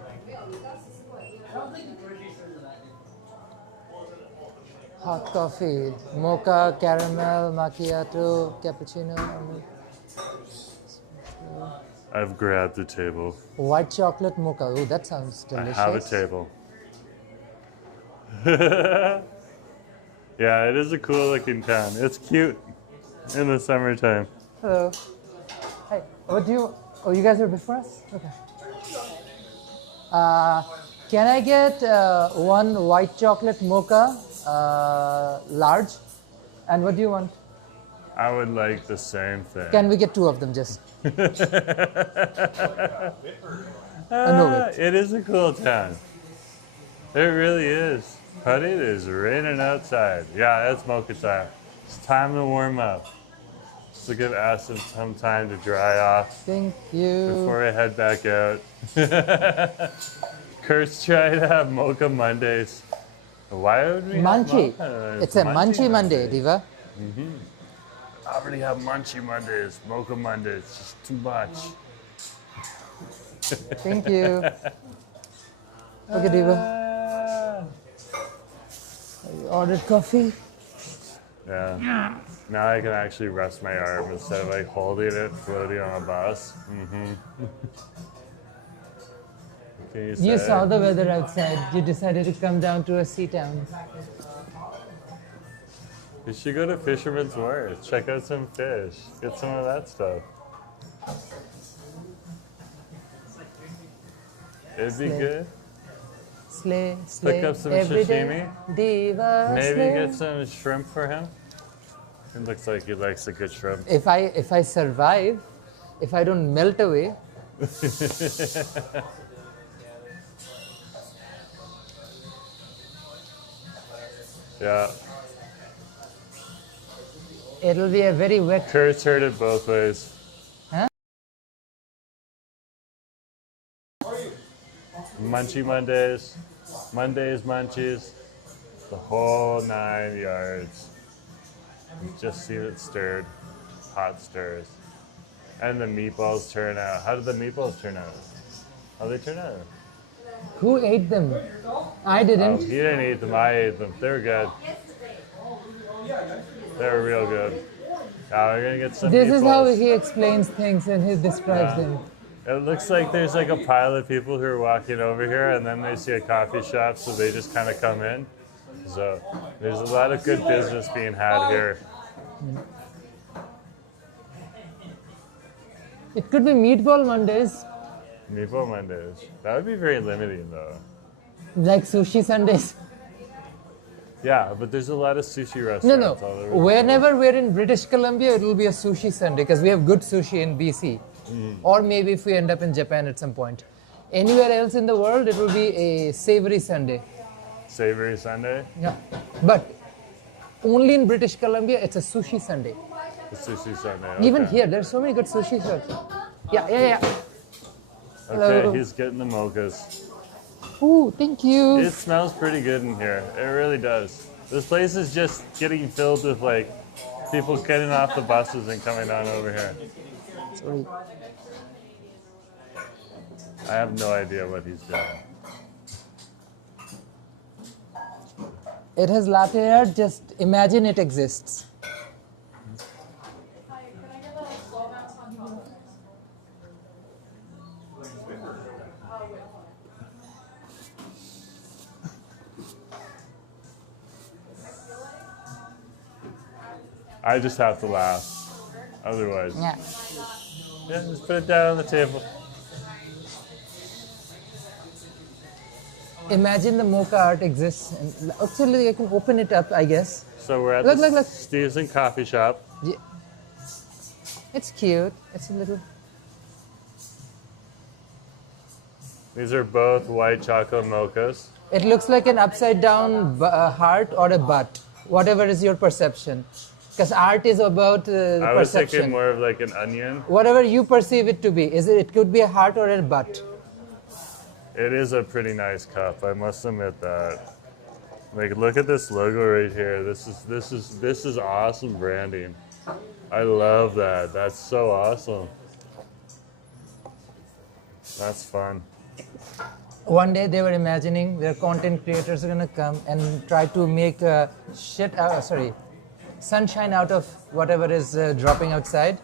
Hot coffee, mocha, caramel, macchiato, cappuccino, I've grabbed the table. white chocolate mocha. Oh, that sounds I delicious. have a table. Yeah, it is a cool looking town. It's cute in the summertime. Hello. Hi. What do you? Oh, you guys are before us. Okay. Can I get one white chocolate mocha, large? And what do you want? I would like the same thing. Can we get two of them, just? No, wait. It is a cool town. It really is. But it is raining outside. Yeah, it's mocha time. It's time to warm up. Just to give Asif some time to dry off Thank you. before I head back out. Kurt's trying to have mocha Mondays. Why would we have Munchy. mocha? It's a munchy Monday, Diva. I already have munchy Mondays, mocha Mondays. It's just too much. Thank you. Okay, Diva. You ordered coffee? Yeah. Now I can actually rest my arm instead of like holding it, floating on a bus. Can you say? You saw the weather outside. You decided to come down to a sea town. You should go to Fisherman's Wharf. Check out some fish. Get some of that stuff. It'd be Slay. good. Slay, slay. Pick up some every day. sashimi. Diva, Maybe slay. get some shrimp for him. It looks like he likes a good shrimp. If I survive, if I don't melt away, Yeah. it'll be a very wet. Kurt's heard it both ways. Huh? Munchy Mondays, Mondays munchies, the whole 9 yards. Just see it stirred, hot stirs. And the meatballs turn out. How did the meatballs turn out? How did they turn out? Who ate them? I Oh, didn't. he didn't eat them, I ate them. They were good. They were real good. Now we're gonna get some This is how meatballs. he explains things and he describes Yeah. them. It looks like there's like a pile of people who are walking over here and then they see a coffee shop, so they just kind of come in. So there's a lot of good business being had here. It could be meatball Mondays, Meatball Mondays. That would be very limiting though. like sushi Sundays. Yeah, but there's a lot of sushi restaurants No. all over the Whenever we're in British Columbia, it will be a sushi Sunday because we have good sushi in BC. Or maybe if we end up in Japan at some point. Anywhere else in the world, it will be a savory Sunday. Savory Sunday? Yeah. But only in British Columbia, it's a sushi Sunday. The sushi Sunday. Even okay. here, there's so many good sushi shops. Yeah. Okay, Hello. he's getting the mochas. Ooh, thank you. It smells pretty good in here. It really does. This place is just getting filled with like people getting off the buses and coming on over here. Sorry. I have no idea what he's doing. It has latte art, just imagine it exists. I just have to laugh. Otherwise. Yeah. Yeah, just put it down on the table. Imagine the mocha art exists. And actually, I can open it up, I guess. So we're at Look, the look. Steveston coffee shop. Yeah. It's cute. It's a little. These are both white chocolate mochas. It looks like an upside down heart or a butt, whatever is your perception. Because art is about the I was perception. thinking more of like an onion. Whatever you perceive it to be, it could be a heart or a butt. It is a pretty nice cup, I must admit that. Like, look at this logo right here. This is awesome branding. I love that. That's so awesome. That's fun. One day they were imagining their content creators are gonna come and try to make sunshine out of whatever is dropping outside.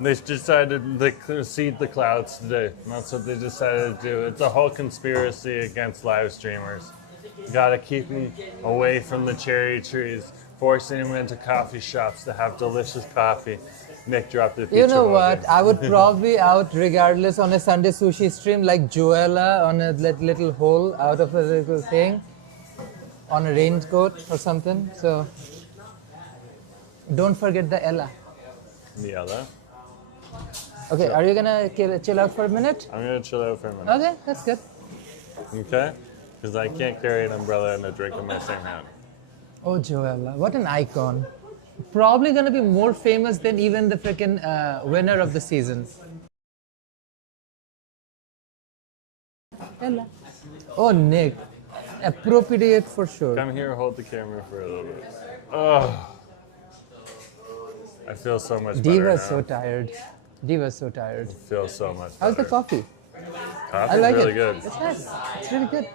They decided to seed the clouds today. And that's what they decided to do. It's a whole conspiracy against live streamers. You gotta keep them away from the cherry trees, forcing them into coffee shops to have delicious coffee. Nick dropped the pizza. You know what? mocha. I would probably out regardless on a Sunday sushi stream like Joella on a little hole out of a little thing on a raincoat or something. So don't forget the Ella. Yellow. Okay, are you gonna chill out for a minute? I'm gonna chill out for a minute. Okay, that's good. Okay? Because I can't carry an umbrella and a drink in my same hand. Oh, Joella, what an icon. Probably gonna be more famous than even the freaking winner of the season. Ella. Oh, Nick. Appropriate for sure. Come here, hold the camera for a little bit. Oh. I feel so much better Diva's now. so tired. Diva's so tired. I feel so much better. How's the coffee? Coffee's I like really it. good. It's nice. It's really good.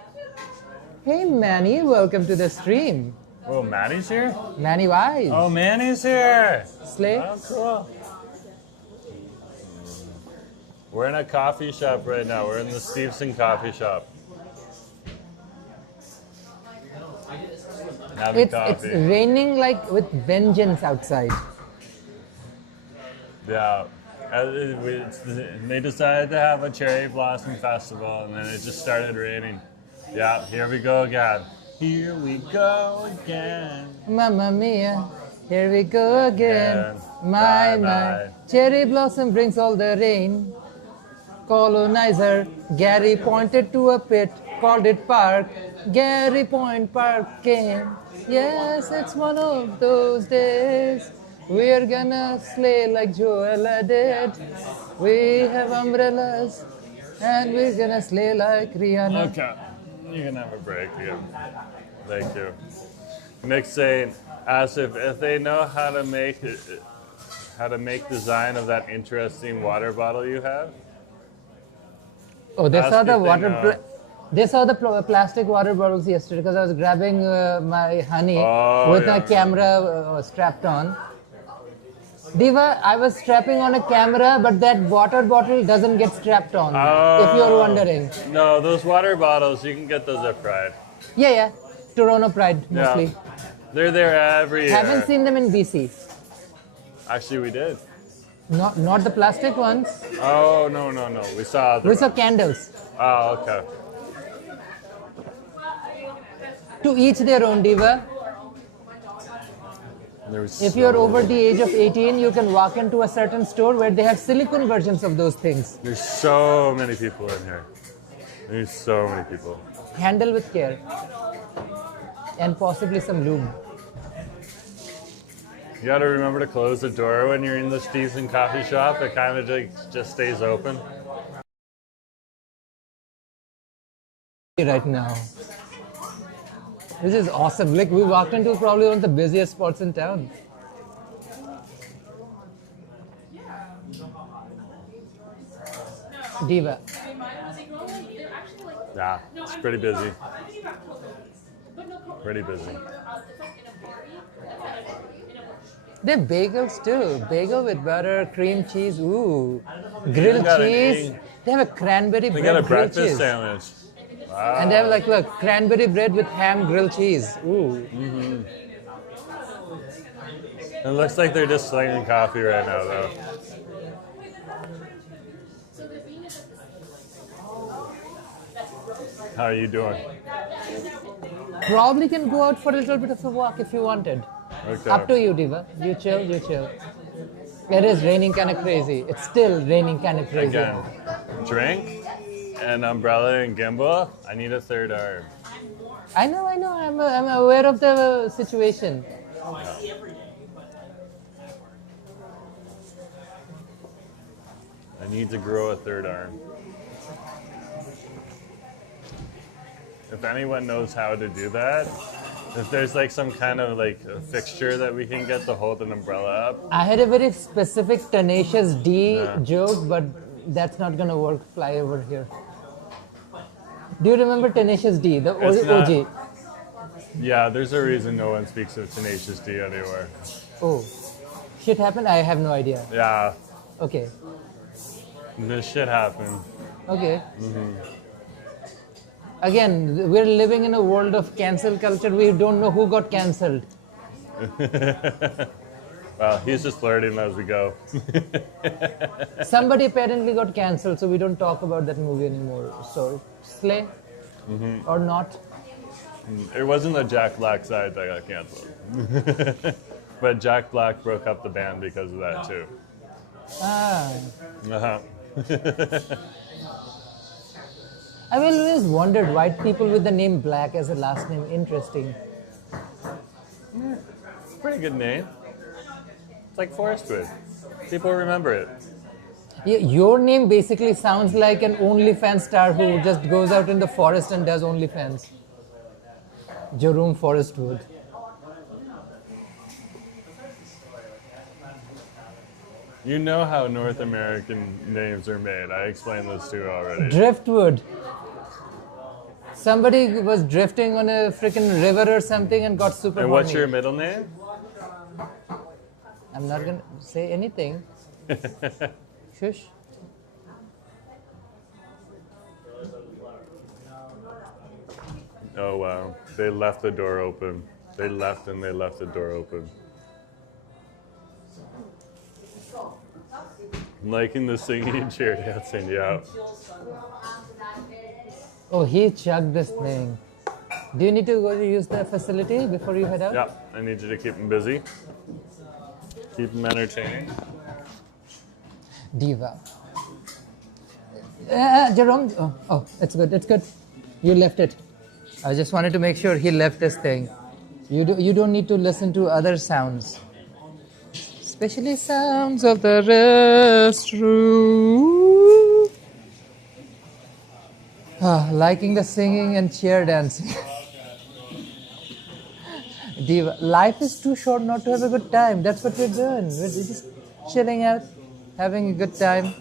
Hey, Manny, welcome to the stream. Oh, Manny's here? Manny Wise. Oh, Manny's here! Slay. Oh, cool. We're in a coffee shop right now. We're in the Steveston coffee shop. Having It's coffee. raining like with vengeance outside. Yeah. They decided to have a cherry blossom festival and then it just started raining. Yeah, here we go again. Here we go again. Mamma mia, here we go again. Yeah. My, Bye, my. bye. Cherry blossom brings all the rain. Colonizer, Garry pointed to a pit, called it park. Garry Point Park came. Yes, it's one of those days. We're gonna slay like Joella did. We have umbrellas, and we're gonna slay like Rihanna. Okay. You can have a break again. Thank you. Nick's saying, asked if they know how to make design of that interesting water bottle you have. Oh, they Ask saw the if they water. know. They saw the plastic water bottles yesterday because I was grabbing my honey with my camera strapped on. Diva, I was strapping on a camera, but that water bottle doesn't get strapped on. If you're wondering. No, those water bottles, you can get those at Pride. Yeah. Toronto Pride mostly. Yeah. They're there every year. Haven't seen them in BC. Actually, we did. Not the plastic ones. Oh, no, no, no. We saw other We saw ones. candles. Oh, okay. To each their own, Diva. There's If you're over the age of 18, you can walk into a certain store where they have silicone versions of those things. There's so many people in here. There's so many people. Handle with care. And possibly some lube. You gotta remember to close the door when you're in the Steveston coffee shop. It kind of just stays open. Right now. This is awesome. Like, we walked into probably one of the busiest spots in town. Diva. Yeah, it's pretty busy. Pretty busy. They have bagels too. Bagel with butter, cream cheese, ooh. They Grilled got cheese. an egg. They have a cranberry They bread got a grilled breakfast cheese. sandwich. Wow. And they have like a cranberry bread with ham grilled cheese. Ooh. It looks like they're just slinging coffee right now, though. How are you doing? Probably can go out for a little bit of a walk if you wanted. Okay. Up to you, Diva. You chill, you chill. It is raining kind of crazy. It's still raining kind of crazy. Again, drink, an umbrella, and gimbal. I need a third arm. I know. I'm aware of the situation. I need to grow a third arm. If anyone knows how to do that, if there's like some kind of like a fixture that we can get to hold an umbrella up. I had a very specific tenacious D Yeah. joke, but that's not gonna work. Fly over here. Do you remember Tenacious D, the It's not- OG? Yeah, there's a reason no one speaks of Tenacious D anywhere. Oh, shit happened? I have no idea. Yeah, Okay, this shit happened. okay. Again, we're living in a world of cancel culture. We don't know who got cancelled. Well, he's just learning as we go. Somebody apparently got cancelled, so we don't talk about that movie anymore. So, slay or not. It wasn't the Jack Black side that got canceled. But Jack Black broke up the band because of that too. Ah, Uh-huh. I've always wondered white people with the name Black as a last name. Interesting. Pretty good name. It's like Forestwood. People remember it. Yeah, your name basically sounds like an OnlyFans star who just goes out in the forest and does OnlyFans. Jerome Forestwood. You know how North American names are made. I explained this to you already. Driftwood. Somebody was drifting on a freaking river or something and got super And what's horny. your middle name? I'm not gonna say anything. Shush. Oh wow. They left the door open. They left and they left the door open. I'm liking the singing and chair dancing, yeah. Oh, he chugged this thing. Do you need to go to use the facility before you head out? Yeah, I need you to keep them busy. Keep them entertaining. Diva. Jerome. Oh, it's good. It's good. You left it. I just wanted to make sure he left this thing. You don't need to listen to other sounds, especially sounds of the restroom. Liking the singing and chair dancing. Diva, life is too short not to have a good time. That's what we're doing. We're just chilling out, having a good time.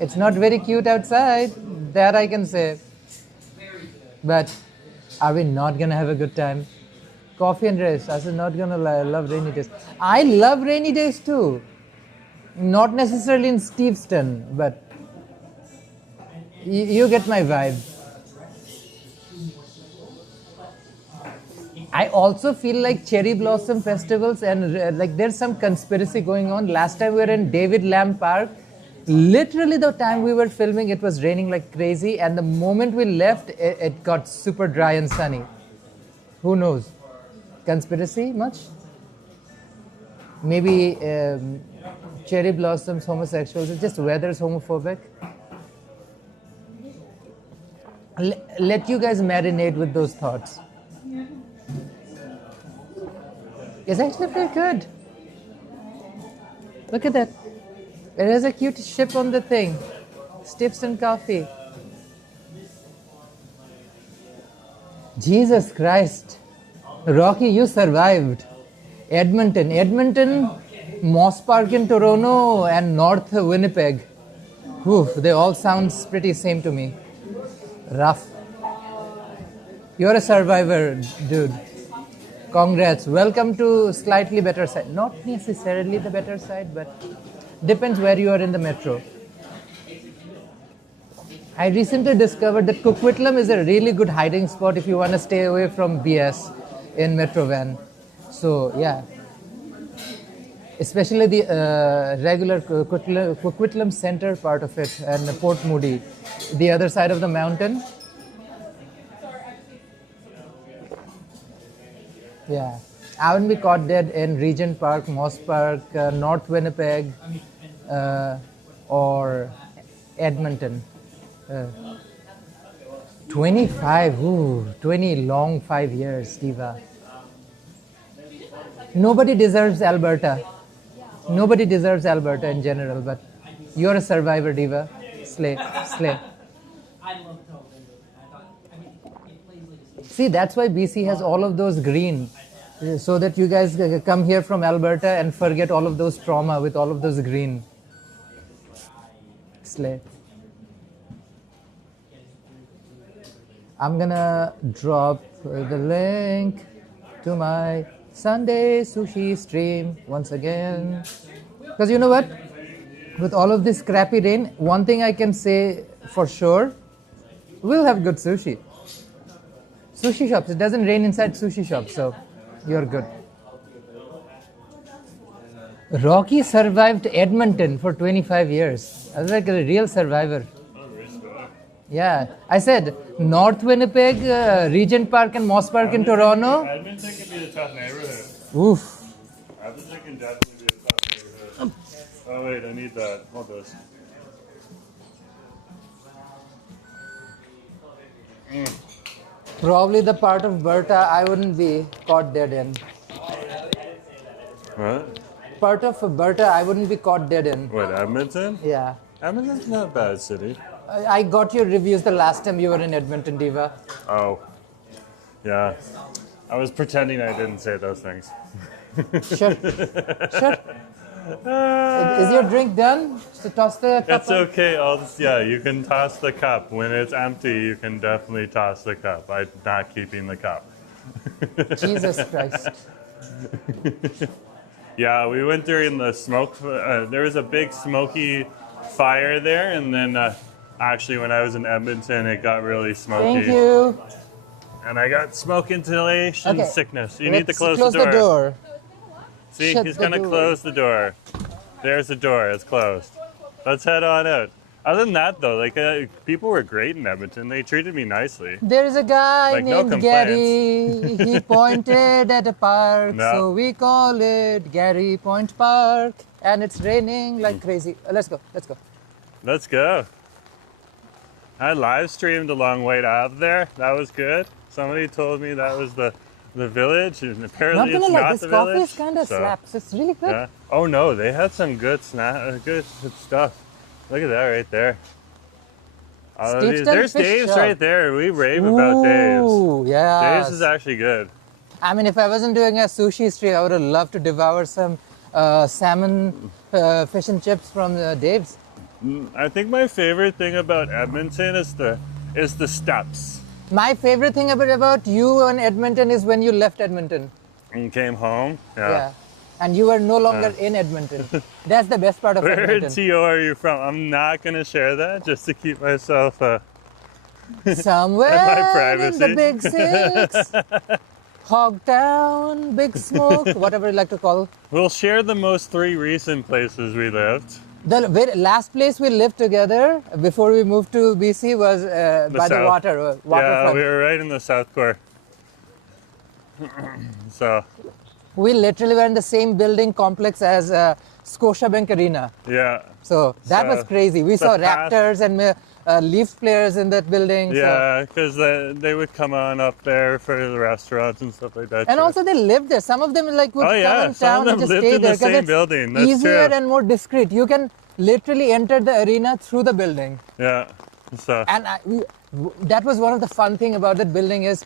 It's not very cute outside, that I can say. But are we not gonna have a good time? Coffee and rest. I said not gonna lie, I love rainy days. I love rainy days too. Not necessarily in Steveston, but you get my vibe. I also feel like cherry blossom festivals and like there's some conspiracy going on. Last time we were in David Lamb Park, literally the time we were filming, it was raining like crazy, and the moment we left, it got super dry and sunny. Who knows? Conspiracy much? Maybe cherry blossoms, homosexuals, it's just weather's homophobic. Let you guys marinate with those thoughts. It's actually pretty good. Look at that. It has a cute ship on the thing. Steveston coffee. Jesus Christ. Rocky, you survived. Edmonton, Moss Park in Toronto, and North Winnipeg. Oof, they all sound pretty same to me. Rough. You're a survivor, dude. Congrats. Welcome to slightly better side. Not necessarily the better side, but depends where you are in the metro. I recently discovered that Coquitlam is a really good hiding spot if you want to stay away from BS in Metro Van. So, yeah. Especially the regular Coquitlam Center part of it and Port Moody, the other side of the mountain. Yeah, I wouldn't be caught dead in Regent Park, Moss Park, North Winnipeg, or Edmonton. 25, ooh, 20 long 5 years, Diva. Nobody deserves Alberta. Nobody deserves Alberta in general, but you're a survivor, Diva. Slay, slay. See, that's why BC has all of those green, so that you guys come here from Alberta and forget all of those trauma with all of those green. Slay. I'm gonna drop the link to my Sunday sushi stream once again. Because you know what? With all of this crappy rain, one thing I can say for sure, we'll have good sushi. Sushi shops. It doesn't rain inside sushi shops, so you're good. Rocky survived Edmonton for 25 years. I was like a real survivor. Yeah, I said North Winnipeg, Regent Park and Moss Park in Toronto. Edmonton could be the tough neighborhood. Oof. Edmonton can definitely be the tough neighborhood. Oh wait, I need that. Hold this. Probably the part of Berta I wouldn't be caught dead in. What? Part of Berta I wouldn't be caught dead in. What, Edmonton? Yeah. Edmonton's not a bad city. I got your reviews the last time you were in Edmonton, Diva. Oh. Yeah. I was pretending I didn't say those things. Sure. Sure. Is your drink done? So toss the cup. It's okay. Yeah, you can toss the cup. When it's empty, you can definitely toss the cup. I'm not keeping the cup. Jesus Christ. Yeah, we went during the smoke. There was a big smoky fire there, and then actually when I was in Edmonton, it got really smoky. Thank you. And I got smoke inhalation Okay. sickness. You need to Let's close the door. See, Shut he's the going to door. close the door. There's the door. It's closed. Let's head on out. Other than that, though, like people were great in Edmonton. They treated me nicely. There is a guy Like, no named Garry. He pointed at a park, No. so we call it Garry Point Park. And it's raining like crazy. Let's go. Let's go. Let's go. I live streamed a long way out there. That was good. Somebody told me that was the village, and apparently Not it's gonna lie, not this the coffee village. is kind of so, slaps. It's really good. Yeah. Oh no, they had some good good stuff. Look at that right there. Steveston There's Fish Dave's Shop. right there. We rave about Dave's. Ooh, yeah. Dave's is actually good. I mean, if I wasn't doing a sushi stream, I would have loved to devour some salmon fish and chips from Dave's. I think my favorite thing about Edmonton is the steps. My favorite thing about you and Edmonton is when you left Edmonton. And came home. Yeah. And you were no longer in Edmonton. That's the best part of Where in Edmonton. TO are you from? I'm not gonna share that just to keep myself Somewhere my in privacy. the big six. Hog Town, Big Smoke, whatever you like to call. We'll share the most 3 recent places we lived. The last place we lived together before we moved to BC was by the south. water. Yeah, Waterfront. we were right in the South Core. So, We literally were in the same building complex as Scotiabank Arena. yeah. So that was crazy. We saw past- Raptors and Leafs players in that building. Yeah, because they would come on up there for the restaurants and stuff like that. And too. also they lived there. Some of them like would Oh, yeah, come in some town of and them just lived stay in the there same it's building. That's easier true. and more discreet. You can literally enter the arena through the building. Yeah. So, And that was one of the fun thing about that building is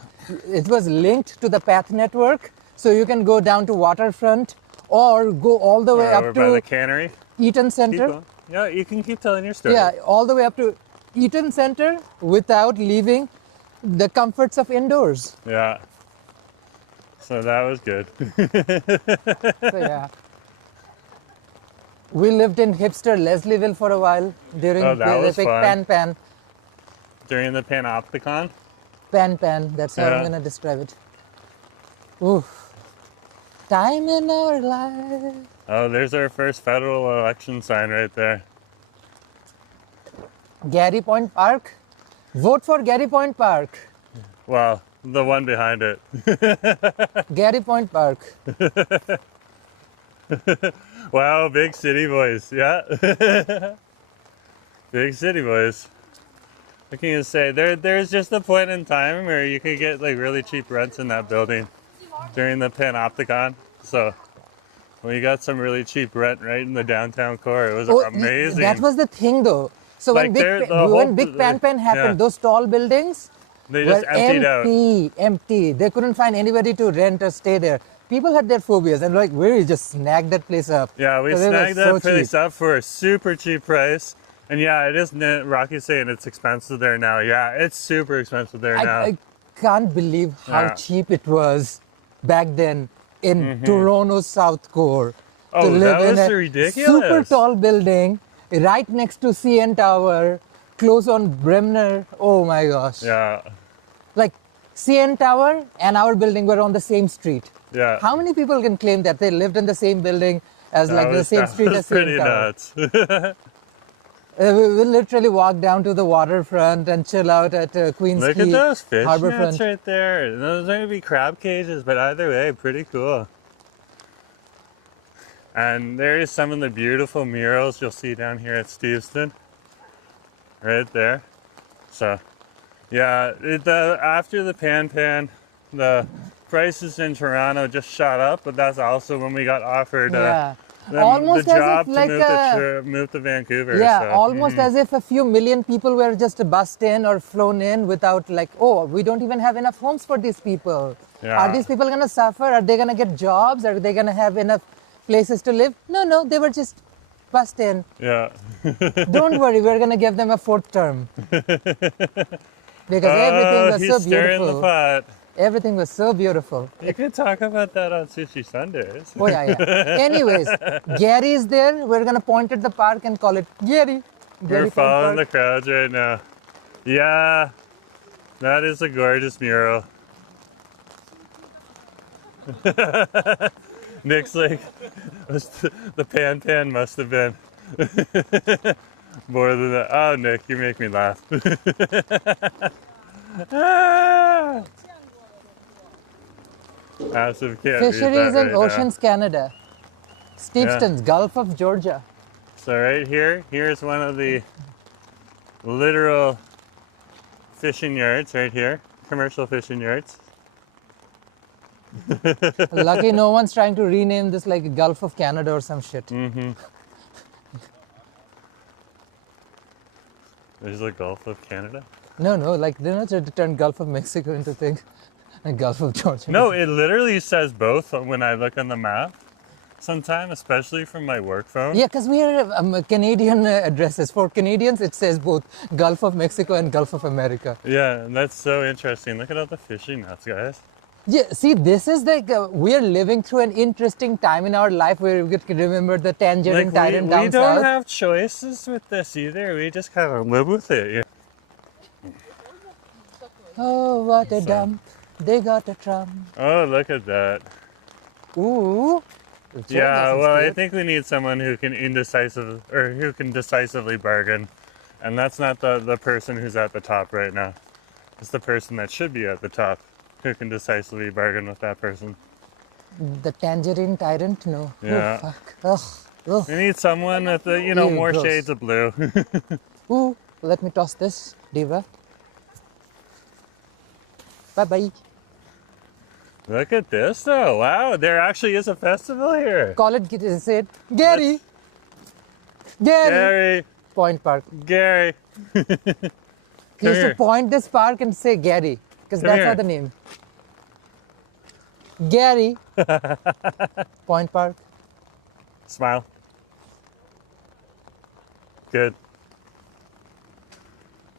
it was linked to the path network. So you can go down to Waterfront or go all the way over up by the to cannery. Eaton Keep Center. going. Yeah, you can keep telling your story. Yeah, all the way up to Eaton Center without leaving the comforts of indoors. Yeah. So that was good. So yeah. We lived in hipster Leslieville for a while during Oh, that the was big fun. Pan. During the Panopticon. Pan, that's how I'm Yeah. gonna describe it. Oof. Time in our life. Oh, there's our first federal election sign right there. Garry Point Park. Vote for Garry Point Park. Well, the one behind it. Garry Point Park. Wow, big city boys. Yeah. Big city boys. I can just say there's just a point in time where you could get like really cheap rents in that building during the Panopticon. So we got some really cheap rent right in the downtown core. It was amazing. That was the thing though. So Like when Big Pan happened, yeah. those tall buildings They were just emptied out. empty. They couldn't find anybody to rent or stay there. People had their phobias and like, we just snagged that place up. Yeah, we So they were snagged so that place cheap. up for a super cheap price. And yeah, it is. Rocky's saying it's expensive there now. Yeah, it's super expensive there now. I can't believe how Yeah. cheap it was back then in Toronto's South Core. Oh, to live that in was a ridiculous. super tall building right next to CN Tower, close on Bremner. Oh my gosh. Yeah, Like CN Tower and our building were on the same street. yeah. How many people can claim that they lived in the same building as like the same street that as was CN pretty Tower? nuts. We literally walk down to the waterfront and chill out at Queen's Look Quay at those fish nets Harborfront. right there. Those are gonna be crab cages, but either way, pretty cool. And there is some of the beautiful murals you'll see down here at Steveston. Right there. So, yeah, after the Pan, the prices in Toronto just shot up, but that's also when we got offered Yeah. the Almost as job if to like move to Vancouver. yeah, so, almost as if a few million people were just bussed in or flown in without like, oh, we don't even have enough homes for these people. Yeah. Are these people gonna suffer? Are they gonna get jobs? Are they gonna have enough places to live? No, they were just bussed in. Yeah. Don't worry, we're gonna give them a 4th term. Because everything was he's so stirring the beautiful. pot. Everything was so beautiful. You could talk about that on Sushi Sundays. Oh yeah. Anyways, Gary is there. We're gonna point at the park and call it Gary. We're Gary Point following the Park. crowds right now. Yeah, that is a gorgeous mural. Nick's like, the Pan must have been more than that. Oh, Nick, you make me laugh. Ah! Massive can't read Fisheries that and right now. Oceans Canada. Steveston's Gulf of Georgia. So right here's one of the literal fishing yards right here, commercial fishing yards. Lucky no one's trying to rename this like Gulf of Canada or some shit. There's the Gulf of Canada. No, like they're not trying to turn Gulf of Mexico into thing. Like Gulf of Georgia. No, it literally says both when I look on the map. Sometime, especially from my work phone. Yeah, because we are Canadian addresses. For Canadians, it says both Gulf of Mexico and Gulf of America. Yeah, and that's so interesting. Look at all the fishing nets, guys. Yeah, see, this is like we are living through an interesting time in our life where we could remember the tangerine tyrant we down don't south. have choices with this either. We just kind of live with it. Oh, what a dump. They got a drum. Oh, look at that. Ooh. Yeah, well, I think we need someone who can who can decisively bargain. And that's not the person who's at the top right now. It's the person that should be at the top who can decisively bargain with that person. The tangerine tyrant? No. Yeah. Oh, fuck. Ugh. Ugh. We need someone with the, Ew, more gross. shades of blue. Ooh. Let me toss this, Diva. Bye-bye. Look at this though. Wow, there actually is a festival here. Call it, say it. Garry. Garry. Garry. Point Park. Gary. You used here. to point this park and say Garry, because Come that's here. how the name. Garry. Point Park. Smile. Good.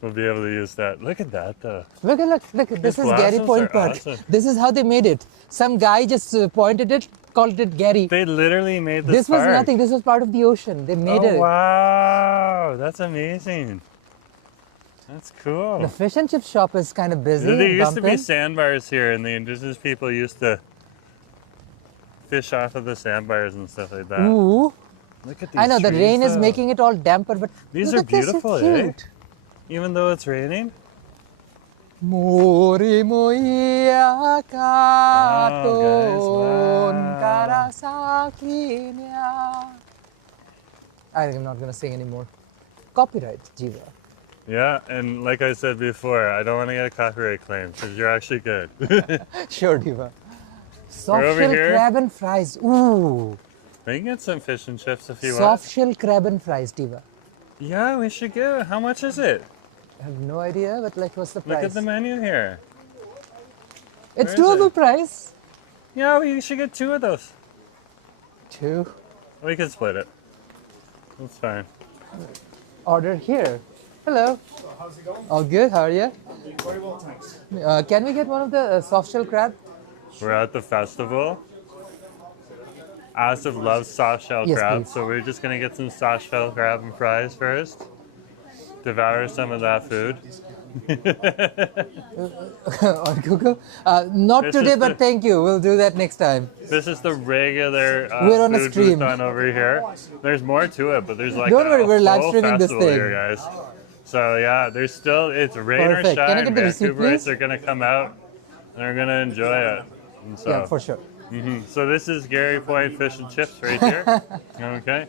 We'll be able to use that. Look at that though. Look. This is Garry blossoms Point are Park. awesome. This is how they made it. Some guy just pointed it, called it Garry. They literally made This was park. nothing. This was part of the ocean. They made Oh, it. wow. That's amazing. That's cool. The fish and chip shop is kind of busy. There and used to be bumping. sandbars here, and the indigenous people used to fish off of the sandbars and stuff like that. Ooh. Look at these I know the trees, rain is though. making it all damper, but These look are at this, beautiful, it's eh? cute. Even though it's raining. Mori moia katon wow. karasaki niya. I'm not gonna sing anymore. Copyright, Jiva. Yeah, and like I said before, I don't want to get a copyright claim because you're actually good. Sure, Diva. Soft over shell here. crab and fries. Ooh. We can get some fish and chips if you Soft want. shell crab and fries, Diva. Yeah, we should get it. How much is it? I have no idea, but like, what's the Look price? at the menu here. It's where is doable it? price. Yeah, we should get 2 of those. 2. We can split it. That's fine. Order here. Hello. How's it going? All good. How are you? Very well, thanks. Can we get one of the soft shell crab? We're at the festival. Asif loves soft shell Yes, crab, please. so we're just gonna get some soft shell crab and fries first. Devour some of that food. Or Google? Not This today, is but the- thank you. We'll do that next time. This is the regular We're on a food stream. booth on over here. There's more to it, but there's like Don't a worry, we're live full streaming this festival thing. here, guys. So yeah, there's still, it's rain Perfect. or Can I shine. get the receipt, Vancouverites please? are gonna come out and they're gonna enjoy it. And so, Yeah, for sure. So this is Garry Point Fish and Chips right here. Okay.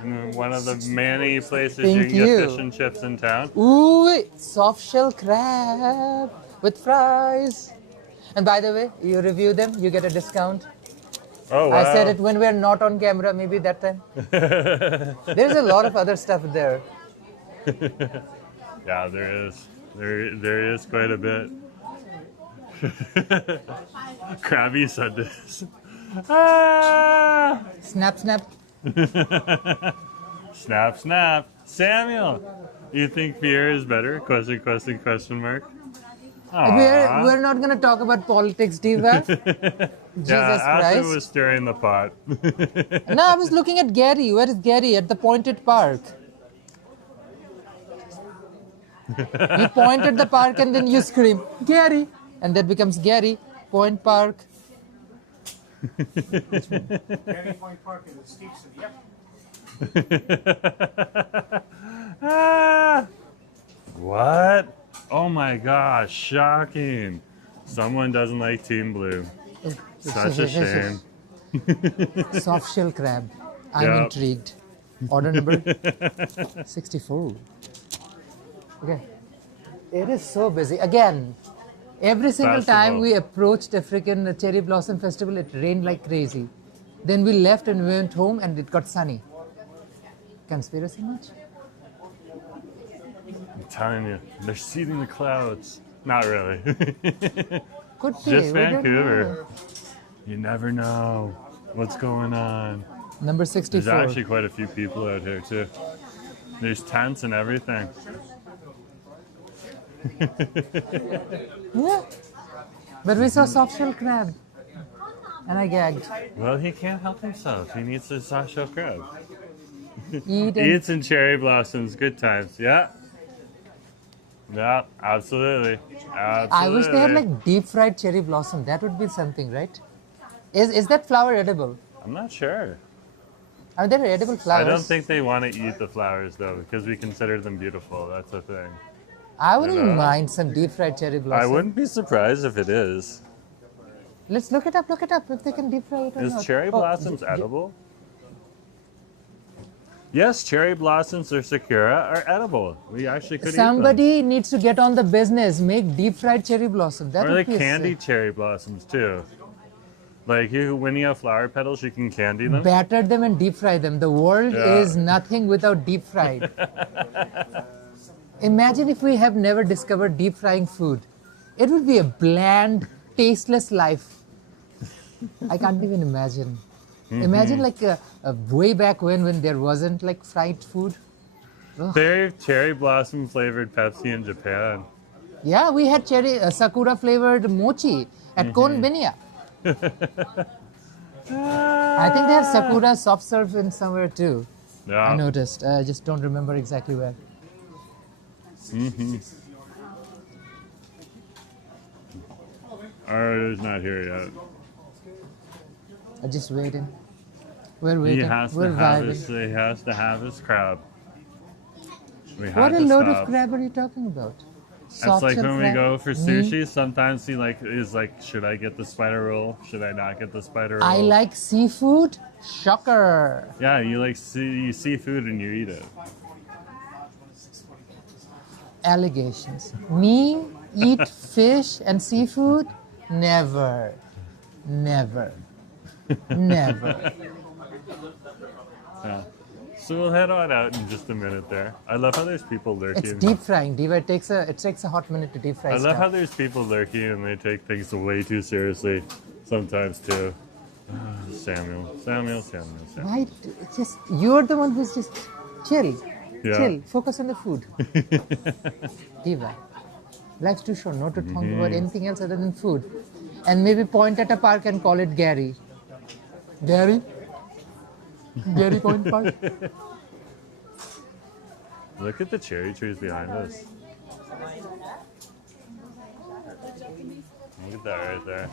And one of the many places you Thank can get you. fish and chips in town. Ooh, soft shell crab with fries. And by the way, you review them, you get a discount. Oh wow. I said it when we're not on camera, maybe that time. There's a lot of other stuff there. Yeah, there is. There is quite a bit. Krabby said this. Ah! Snap, snap. Snap, snap. Samuel, you think Pierre is better? Question, question, question mark. Aww. We're not going to talk about politics, Diva. Jesus Yeah, Asif Christ. was stirring the pot. No, I was looking at Garry. Where is Garry? At the pointed park. You point at the park and then you scream, Garry. And that becomes Garry Point Park. Garry Point Park in Steveston, yep. Ah! What? Oh my gosh, shocking. Someone doesn't like Team Blue. Such a shame. Soft shell crab. I'm Yep. intrigued. Order number 64. Okay. It is so busy. Again, every single time Festival. we approached a freaking cherry blossom festival, it rained like crazy. Then we left and we went home and it got sunny. Conspiracy much? I'm telling you, they're seeding the clouds. Not really. Could be. Just we don't Vancouver. know. You never know what's going on. Number There's 64. actually quite a few people out here too. There's tents and everything. Yeah. But we saw soft shell crab. And I gagged. Well, he can't help himself. He needs a soft shell crab. Eat and Eats and cherry blossoms. Good times. Yeah. Yeah, absolutely. I wish they had Absolutely. like deep fried cherry blossom. That would be something, right? Is that flower edible? I'm not sure. Are there edible I flowers? don't think they want to eat the flowers though, because we consider them beautiful. That's the thing. I wouldn't know? mind some deep fried cherry I blossom. wouldn't be surprised if it is. Let's look it up if they can deep fry it or Is not. cherry Oh, blossoms edible? Yes, cherry blossoms or sakura are edible. We actually could eat Somebody needs to get on the business, make deep fried cherry blossom. That them. Or would like be candied cherry blossoms too. Like when you have flower petals, you can candy them. batter them and deep fry them. The world Yeah. is nothing without deep fried. Imagine if we have never discovered deep frying food. It would be a bland, tasteless life. I can't even imagine. Imagine like a way back when there wasn't like fried food. They have cherry blossom flavored Pepsi in Japan. Yeah, we had cherry sakura flavored mochi at Konbinia. I think they have sakura soft serve in somewhere too. I Yeah. noticed. I just don't remember exactly where. Ours is not here yet. I'm just waiting. We're waiting. He has We're to have vibing. his crab. We What have a to load stop. of crab are you talking about? It's like Soft-shell when we crab? go for Me? sushi, sometimes he is like, should I get the spider roll? Should I not get the spider roll? I like seafood. Shocker. Yeah, you see food and you eat it. Allegations. Me eat fish and seafood? Never. Never. Never. Yeah. So we'll head on out in just a minute there. I love how there's people lurking. It's deep frying. Diva, it takes a hot minute to deep fry I love stuff. how there's people lurking and they take things way too seriously sometimes too. Samuel. Why? It's just you're the one who's just chill. Yeah. Chill. Focus on the food. Diva, life's too short not to talk about anything else other than food. And maybe point at a park and call it Garry. Garry? Garry Point Park? Look at the cherry trees behind us. Look at that right there.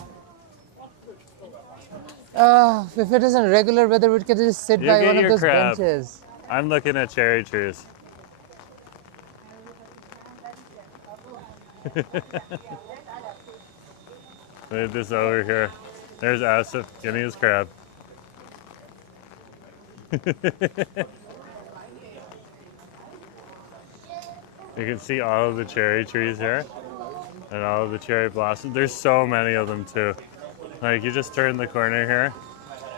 If it isn't regular weather, we can just sit You by get one of your those crab. benches. I'm looking at cherry trees. Look at this over here. There's Asif getting his crab. You can see all of the cherry trees here and all of the cherry blossoms. There's so many of them too. Like you just turn the corner here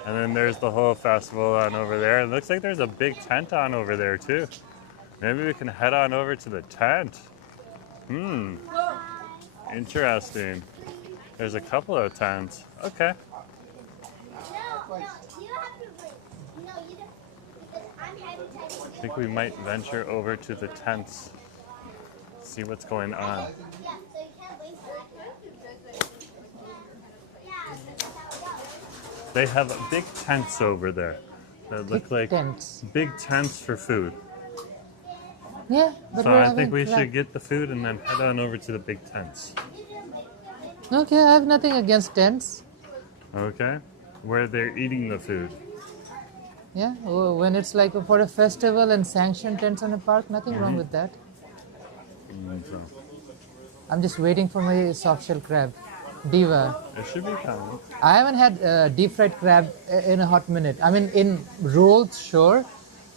and then there's the whole festival on over there. It looks like there's a big tent on over there too. Maybe we can head on over to the tent. Interesting. There's a couple of tents. Okay. I think we might venture over to the tents. See what's going on. They have big tents over there that look like tents. big tents for food. Yeah, but So we're I having think we crab. should get the food and then head on over to the big tents. Okay, I have nothing against tents. Okay? Where they're eating the food. Yeah, when it's like for a festival and sanctioned tents on a park, nothing wrong with that. So I'm just waiting for my soft shell crab. Diva, it should be coming. I haven't had deep fried crab in a hot minute. I mean, in rolls, sure,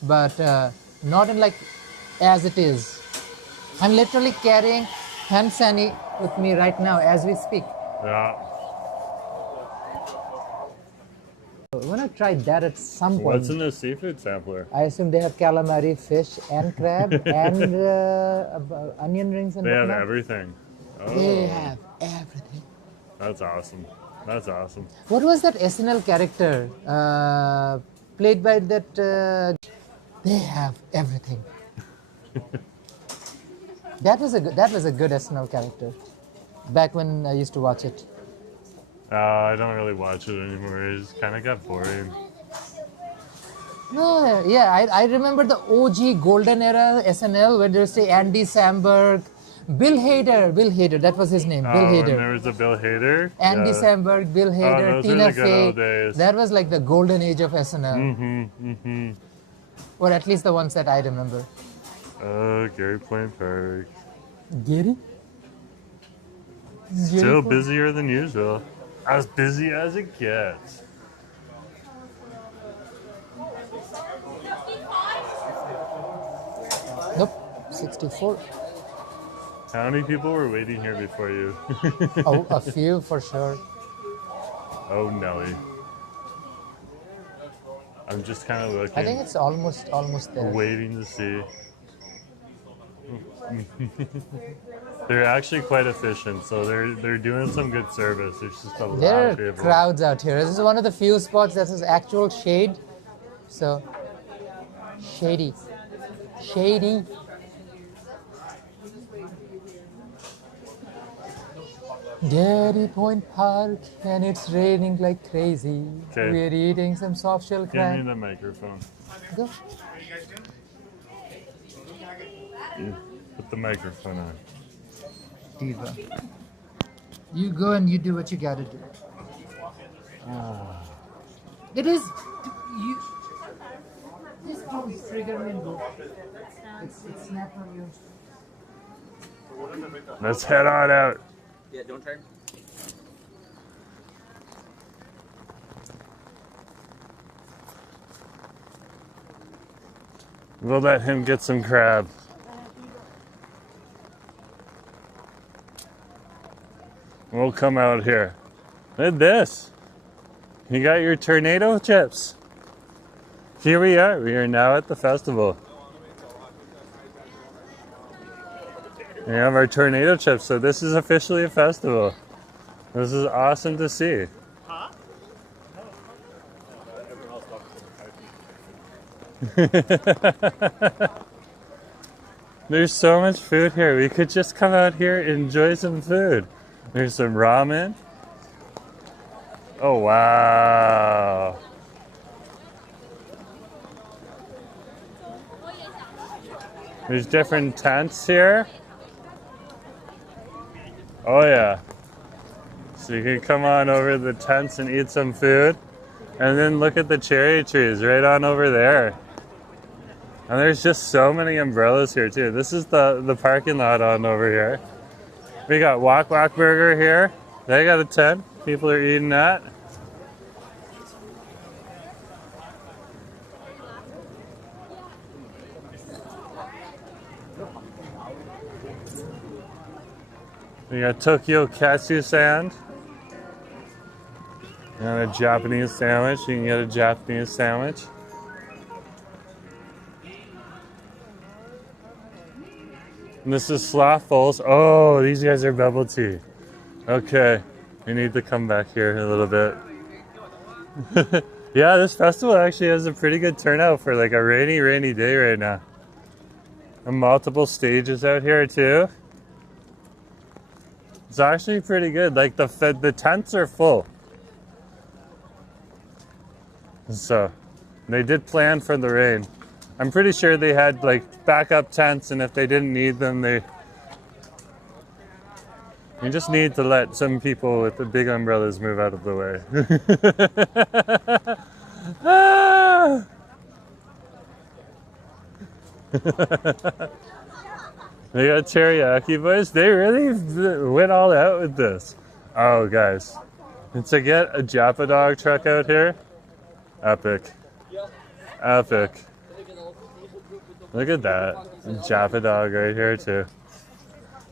but not in like as it is. I'm literally carrying hand sani with me right now as we speak. Yeah. I want to try that at some point. What's in the seafood sampler? I assume they have calamari, fish, and crab, and onion rings and They have whatnot. everything. Oh, They have everything. that's awesome. That's awesome. What was that SNL character played by that? They have everything. That was a good SNL character. Back when I used to watch it. I don't really watch it anymore. It just kind of got boring. No, yeah, I remember the OG golden era SNL where they say Andy Samberg, Bill Hader, that was his name, Bill Oh, and Hader. there was a Bill Hader. Andy Yeah. Samberg, Bill Hader, those Tina were the good Fey. old days. That was like the golden age of SNL. Mm-hmm. Or at least the ones that I remember. Oh, Garry Point Park. Gary? Still busier than usual. As busy as it gets. Nope, 64. How many people were waiting here before you? Oh, a few for sure. Oh, Nelly. I'm just kind of looking. I think it's almost there. Waiting to see. They're actually quite efficient, so they're doing some good service. There's just a lot There of are people. crowds out here. This is one of the few spots that has actual shade. So, shady. Shady. Garry Point Park, and it's raining like crazy. Okay. We're eating some soft shell Give me crab. the microphone. Go. What are you guys doing? Yeah, put the microphone on. Diva. You go and you do what you gotta do. It is. You. This phone's trigger me and go. It's snap on you. Let's head on out. Yeah, don't turn. We'll let him get some crab. We'll come out here. Look at this. You got your tornado chips. Here we are. We are now at the festival. We have our tornado chips, so this is officially a festival. This is awesome to see. There's so much food here. We could just come out here and enjoy some food. There's some ramen. Oh, wow. There's different tents here. Oh, yeah. So you can come on over to the tents and eat some food. And then look at the cherry trees right on over there. And there's just so many umbrellas here too. This is the parking lot on over here. We got Wok Wok Burger here. They got a tent. People are eating that. We got Tokyo Katsu Sand. And a Japanese sandwich. You can get a Japanese sandwich. And this is Slothfuls. Oh, these guys are bubble tea. Okay, we need to come back here a little bit. Yeah, this festival actually has a pretty good turnout for like a rainy day right now. And multiple stages out here too. It's actually pretty good. Like the tents are full. So they did plan for the rain. I'm pretty sure they had like backup tents, and if they didn't need them, you just need to let some people with the big umbrellas move out of the way. Ah! They got teriyaki boys. They really went all out with this. Oh, guys. And to get a Japa dog truck out here, epic. Epic. Look at that. Japa dog right here too.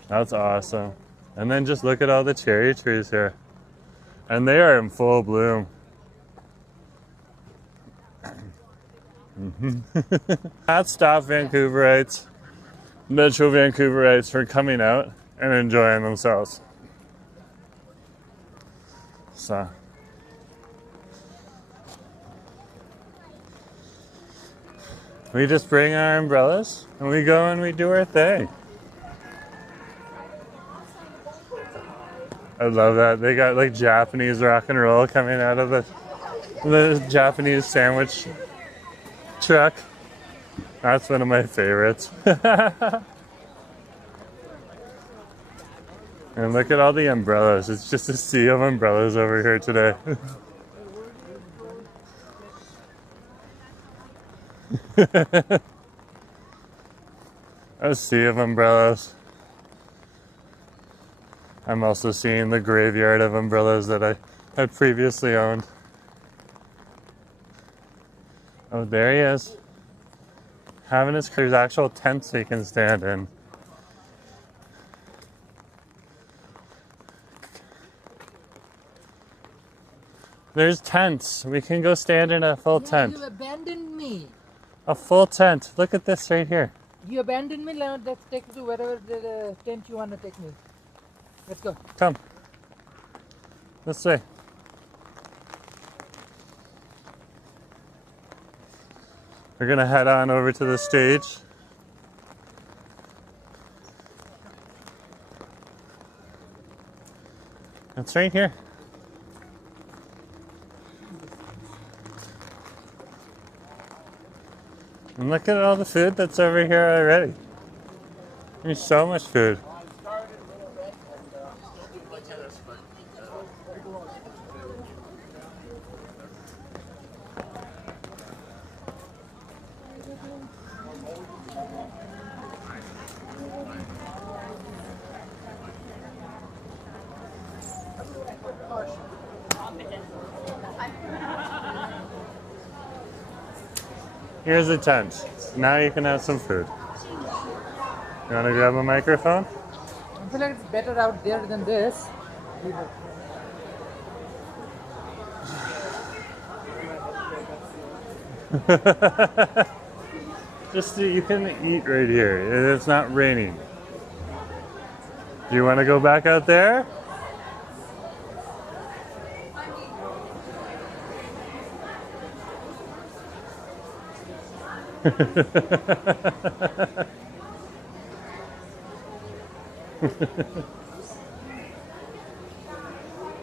That's awesome. And then just look at all the cherry trees here. And they are in full bloom. Not stop Vancouverites, Metro Vancouverites for coming out and enjoying themselves. So. We just bring our umbrellas and we go and we do our thing. I love that. They got like Japanese rock and roll coming out of the Japanese sandwich truck. That's one of my favorites. And look at all the umbrellas. It's just a sea of umbrellas over here today. A sea of umbrellas. I'm also seeing the graveyard of umbrellas that I had previously owned. Oh, there he is. Having his, there's actual tents he can stand in. There's tents. We can go stand in a full tent. You abandoned me. A full tent. Look at this right here. You abandoned me. Now let's take you to wherever the tent you want to take me. Let's go. Come. This way. We're gonna head on over to the stage. It's right here. And look at all the food that's over here already. There's so much food. Here's a tent. Now you can have some food. You want to grab a microphone? I feel like it's better out there than this. Just so you can eat right here. It's not raining. Do you want to go back out there?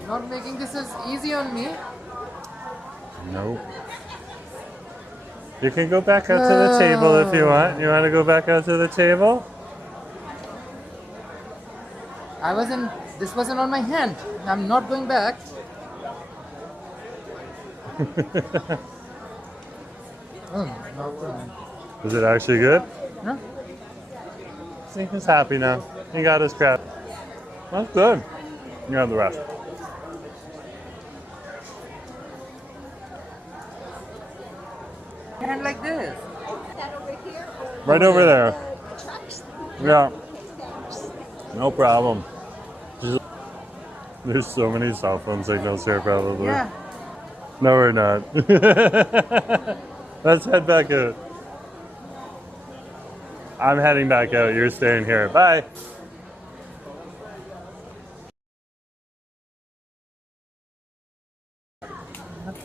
Not making this as easy on me. Nope. You can go back out to the table if you want. You want to go back out to the table? This wasn't on my hand. I'm not going back. Is it actually good? No? See, he's happy now. He got his crap. That's good. You have the rest. Hand like this. Right over there. Yeah. No problem. There's so many cell phone signals here, probably. Yeah. No, we're not. Let's head back out. I'm heading back out. You're staying here. Bye.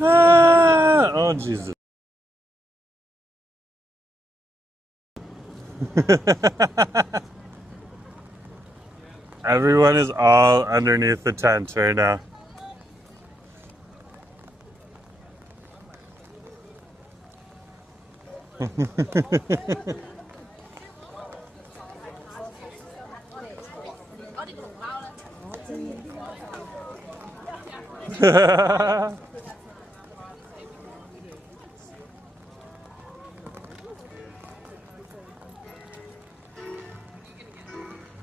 Ah, oh, Jesus. Everyone is all underneath the tent right now.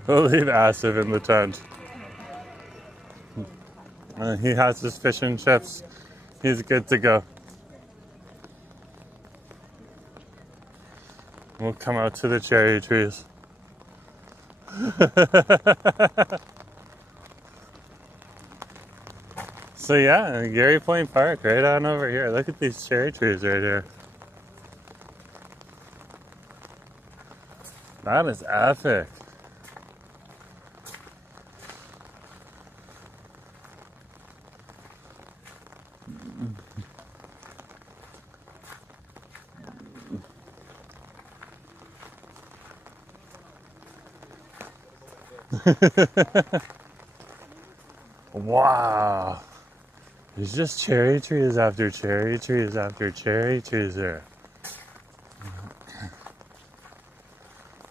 We'll leave Asif in the tent. He has his fish and chips. He's good to go. We'll come out to the cherry trees. So yeah, Garry Point Park, right on over here. Look at these cherry trees right here. That is epic. Wow. There's just cherry trees after cherry trees after cherry trees here.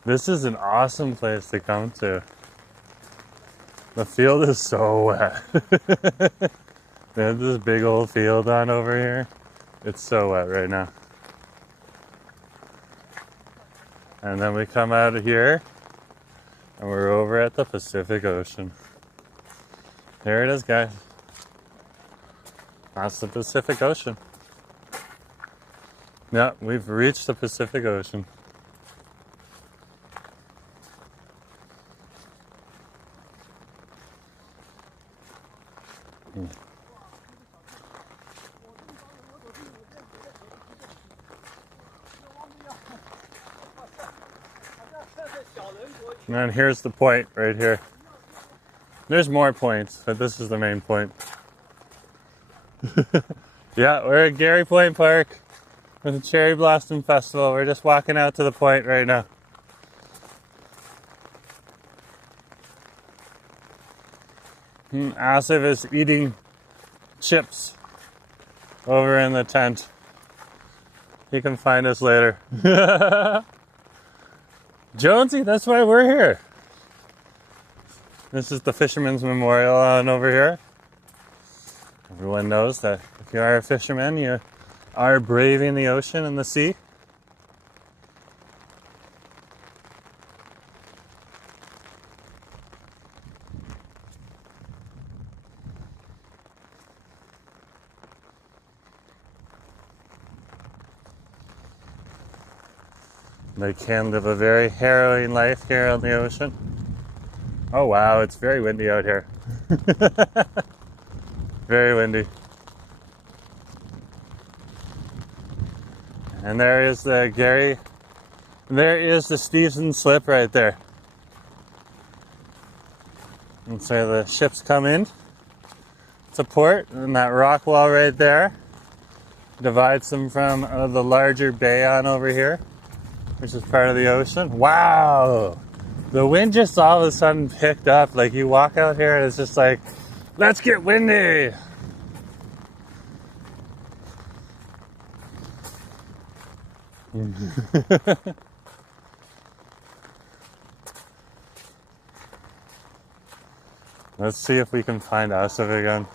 This is an awesome place to come to. The field is so wet. They have this big old field on over here. It's so wet right now. And then we come out of here and we're over at the Pacific Ocean. There it is, guys. That's the Pacific Ocean. Yeah, we've reached the Pacific Ocean. And then here's the point right here. There's more points, but this is the main point. Yeah, we're at Garry Point Park with the Cherry Blossom Festival. We're just walking out to the point right now. Asif is eating chips over in the tent. He can find us later. Jonesy, that's why we're here. This is the Fisherman's Memorial on over here. Everyone knows that if you are a fisherman, you are braving the ocean and the sea. They can live a very harrowing life here on the ocean. Oh wow, it's very windy out here. Very windy. And there is the there is the Steveston slip right there. And so the ships come in to port, and that rock wall right there divides them from the larger bay on over here, which is part of the ocean. Wow! The wind just all of a sudden picked up. Like, you walk out here and it's just like, let's get windy! Let's see if we can find Asif again.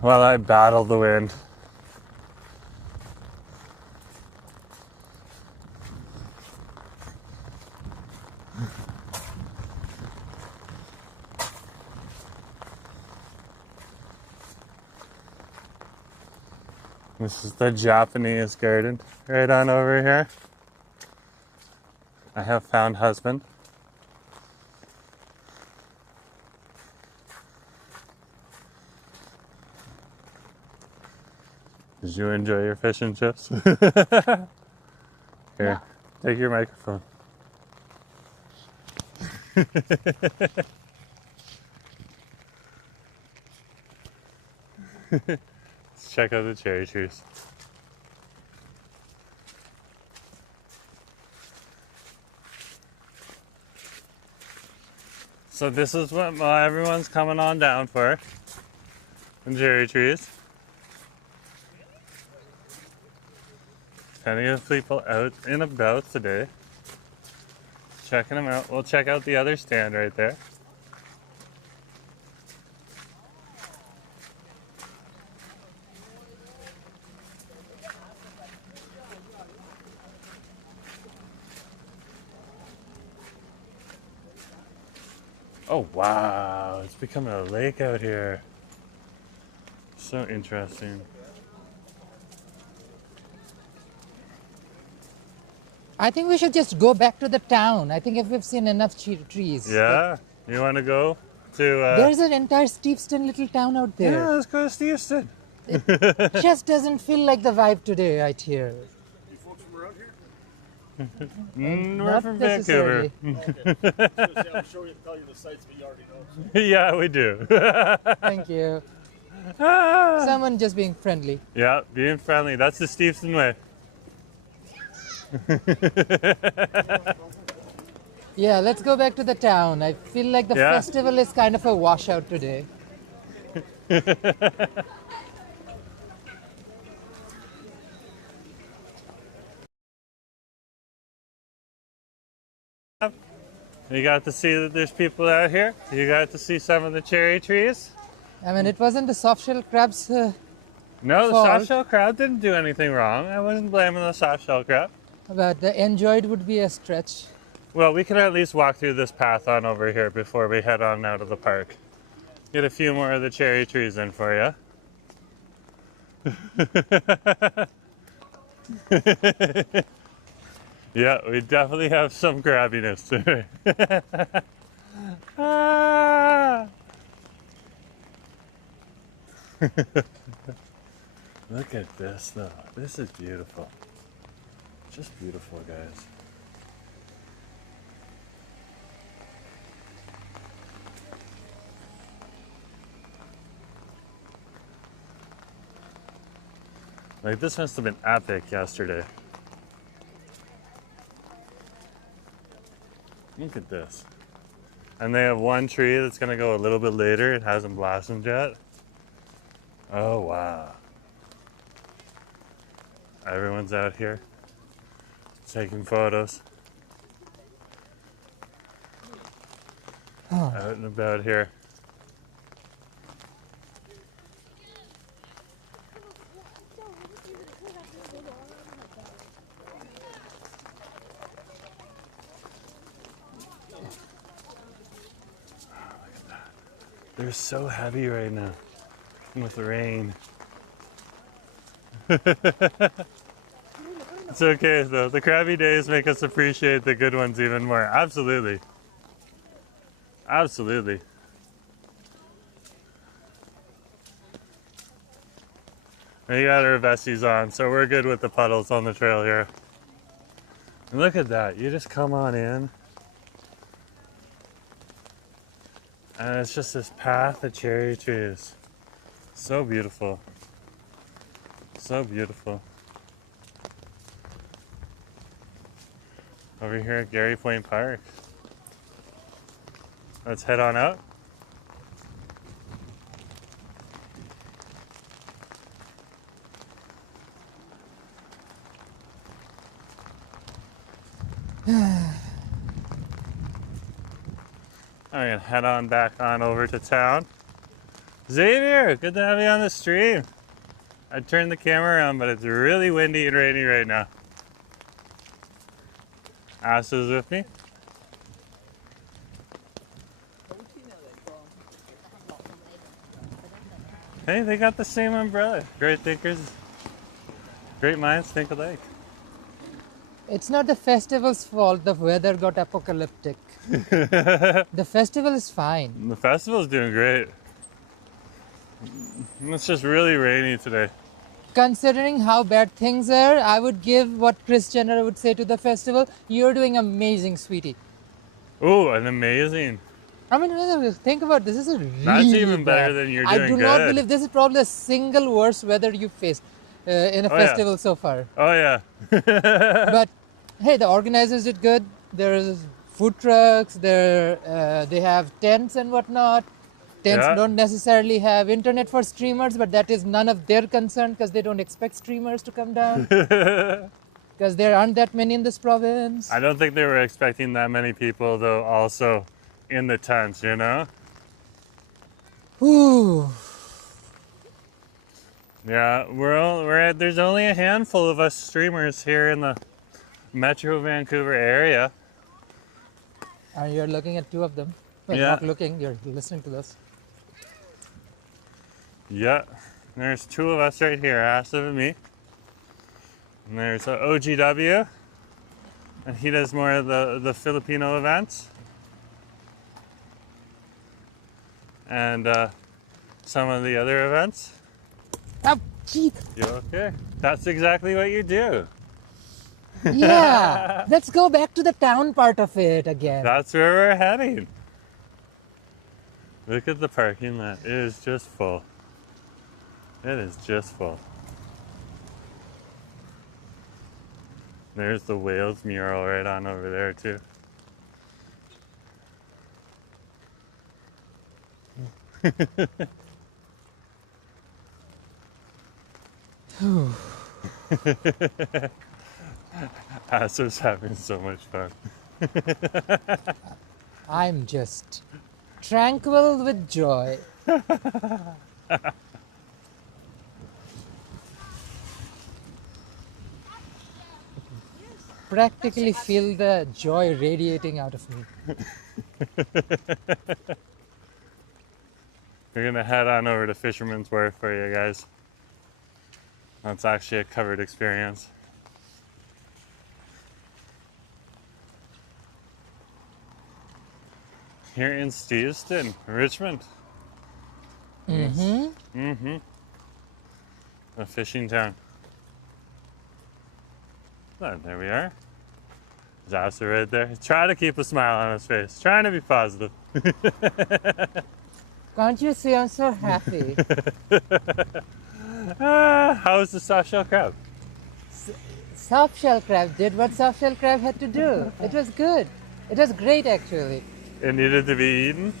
While I battle the wind. This is the Japanese garden right on over here. I have found husband. Did you enjoy your fish and chips? Here, yeah. Take your microphone. Let's check out the cherry trees. So this is what everyone's coming on down for. The cherry trees. Plenty of people out and about today. Checking them out. We'll check out the other stand right there. Oh wow, it's becoming a lake out here. So interesting. I think we should just go back to the town. I think if we've seen enough trees. Yeah? You want to go to... There's an entire Steveston little town out there. Yeah, let's go to Steveston. It just doesn't feel like the vibe today right here. You folks from around here? We're Not from necessarily. Vancouver. I'm sure you can tell you the sites, but you already know. So. Yeah, we do. Thank you. Someone just being friendly. Yeah, being friendly. That's the Steveston way. Yeah, let's go back to the town. I feel like the festival is kind of a washout today. You got to see that there's people out here. You got to see some of the cherry trees. I mean, it wasn't the soft-shell crabs. No, the fault. soft-shell crab didn't do anything wrong. I wasn't blaming the soft-shell crab. But the enjoyed would be a stretch. Well, we can at least walk through this path on over here before we head on out of the park. Get a few more of the cherry trees in for you. Yeah, we definitely have some crabbiness today. Ah! Look at this though. This is beautiful. Just beautiful, guys. Like, this must have been epic yesterday. Look at this. And they have one tree that's gonna go a little bit later. It hasn't blossomed yet. Oh, wow. Everyone's out here taking photos. Oh. Out and about here. They're so heavy right now with the rain. It's okay though. The crabby days make us appreciate the good ones even more. Absolutely. Absolutely. We got our vesties on, so we're good with the puddles on the trail here. And look at that. You just come on in. And it's just this path of cherry trees. So beautiful. So beautiful. Over here at Garry Point Park. Let's head on out. I'm gonna head on back on over to town. Xavier, good to have you on the stream. I turned the camera around, but it's really windy and rainy right now. Asta's with me. Hey, they got the same umbrella. Great thinkers, great minds think alike. It's not the festival's fault the weather got apocalyptic. The festival is fine. The festival's doing great. It's just really rainy today. Considering how bad things are, I would give what Chris Jenner would say to the festival. You're doing amazing, sweetie. Oh, an amazing. I mean, think about this. This is really That's even better bad. than you're I doing do not good. believe this is probably the single worst weather you've faced in a Oh, yeah. festival so far. Oh yeah. But hey, the organizers did good. There's food trucks. They have tents and whatnot. Tents Yeah. don't necessarily have internet for streamers, but that is none of their concern because they don't expect streamers to come down. Because there aren't that many in this province. I don't think they were expecting that many people though also in the tents, you know? Ooh. Yeah, there's only a handful of us streamers here in the Metro Vancouver area. And you're looking at two of them. Well, Yeah. not looking, you're listening to this. Yeah, there's two of us right here, Asta and me. And there's OGW, and he does more of the Filipino events. And some of the other events. Oh, gee. You okay? That's exactly what you do. Yeah. Let's go back to the town part of it again. That's where we're heading. Look at the parking lot. It is just full. It is just full. There's the Wales mural right on over there too. Asa's having so much fun. I'm just tranquil with joy. Practically feel the joy radiating out of me. We're gonna head on over to Fisherman's Wharf for you guys. That's actually a covered experience. Here in Steveston, Richmond. Mm-hmm. A fishing town. Oh, there we are. Zasser right there. Try to keep a smile on his face. Trying to be positive. Can't you see I'm so happy? How was the soft shell crab? Soft shell crab did what soft shell crab had to do. It was good. It was great actually. It needed to be eaten?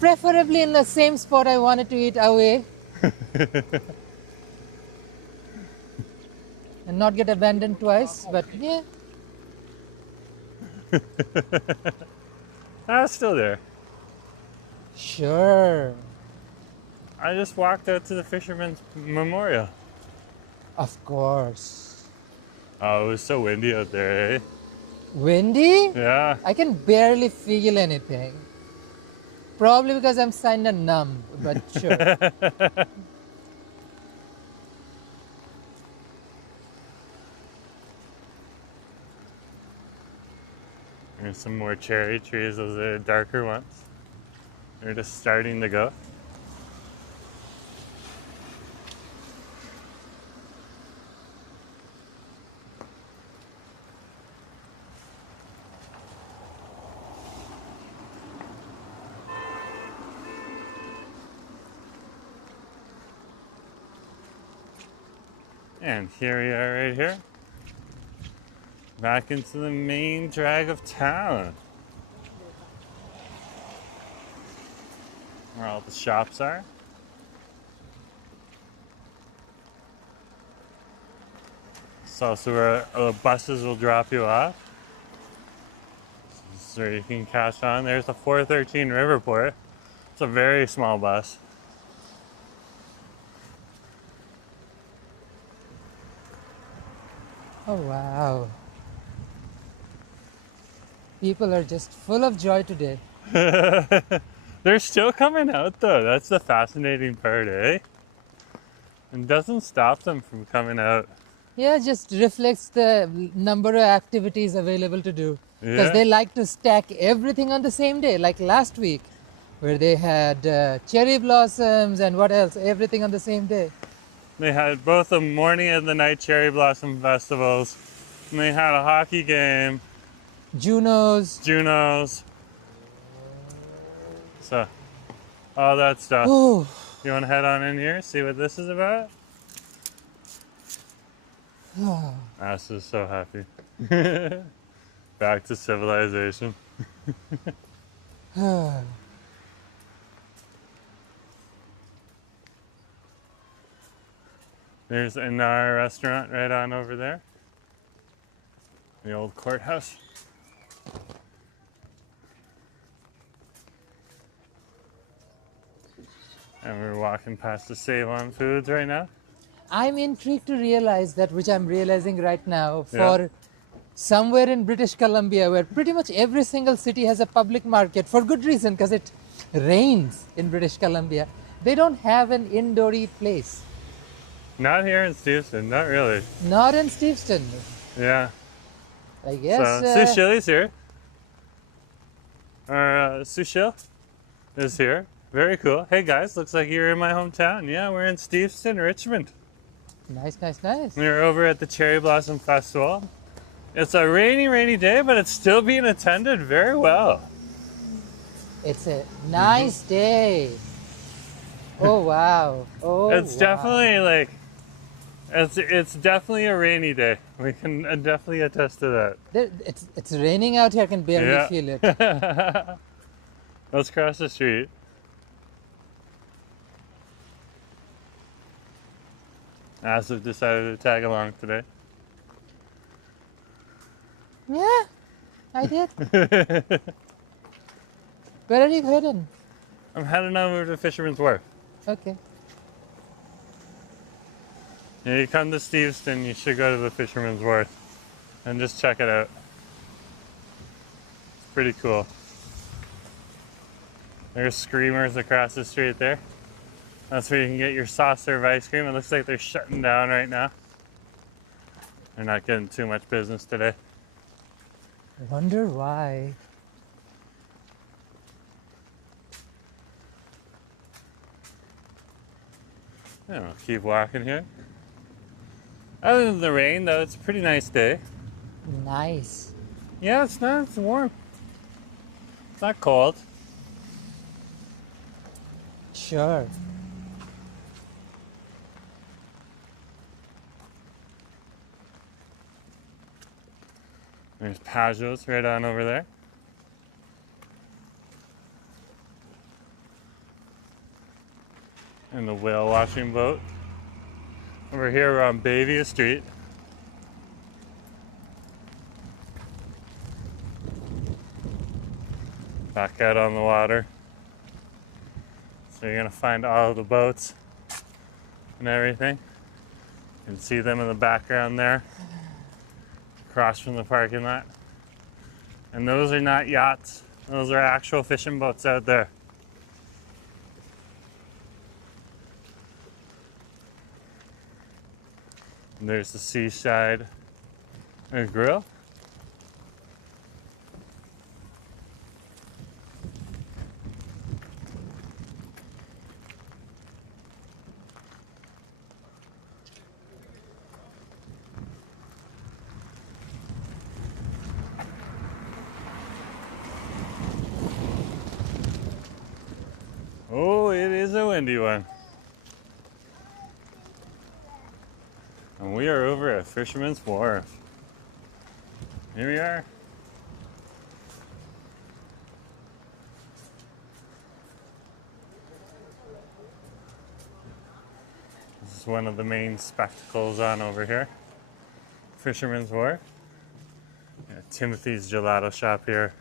Preferably in the same spot I wanted to eat away. And not get abandoned twice, but yeah. Still there. Sure. I just walked out to the Fisherman's Memorial. Of course. Oh, it was so windy out there, eh? Windy? Yeah. I can barely feel anything. Probably because I'm kind of numb, but sure. There's some more cherry trees, those are the darker ones. They're just starting to go. And here we are right here. Back into the main drag of town. Where all the shops are. It's also where buses will drop you off. This is where you can catch on. There's the 413 Riverport. It's a very small bus. Oh wow. People are just full of joy today. They're still coming out though. That's the fascinating part, eh? It doesn't stop them from coming out. Yeah, just reflects the number of activities available to do. Because Yeah. they like to stack everything on the same day, like last week, where they had cherry blossoms and what else, everything on the same day. They had both the morning and the night cherry blossom festivals. And they had a hockey game, Junos. Junos. So, all that stuff. Ooh. You want to head on in here, see what this is about? Ass is so happy. Back to civilization. There's Inar restaurant right on over there. The old courthouse. And we're walking past the Save On Foods right now. I'm intrigued to realize that, which I'm realizing right now, Yeah. for somewhere in British Columbia, where pretty much every single city has a public market, for good reason, because it rains in British Columbia. They don't have an indoor eat place. Not here in Steveston, not really. Not in Steveston. Yeah. I guess. So, Sushili's here. Our Sushil is here. Very cool. Hey guys, looks like you're in my hometown. Yeah, we're in Steveston, Richmond. Nice, nice, nice. We're over at the Cherry Blossom Festival. It's a rainy day, but it's still being attended very well. It's a nice day. Oh wow. Oh, It's wow. definitely like, it's definitely a rainy day. We can definitely attest to that. It's raining out here. I can barely Yeah. feel it. Let's cross the street. Asif decided to tag along today. Yeah, I did. Where are you heading? I'm heading over to Fisherman's Wharf. Okay. Yeah, you come to Steveston, you should go to the Fisherman's Wharf and just check it out. It's pretty cool. There's Screamers across the street there. That's where you can get your soft serve ice cream. It looks like they're shutting down right now. They're not getting too much business today. I wonder why. I don't know, keep walking here. Other than the rain, though, it's a pretty nice day. Nice. Yeah, it's not. It's warm. It's not cold. Sure. There's Pajo's right on over there. And the whale watching boat. Over here we're on Bayview Street. Back out on the water. So you're gonna find all of the boats and everything. You can see them in the background there, across from the parking lot. And those are not yachts, those are actual fishing boats out there. And there's the Seaside Grill. Oh, it is a windy one. And we are over at Fisherman's Wharf. Here we are. This is one of the main spectacles on over here. Fisherman's Wharf. Yeah, Timothy's Gelato Shop here.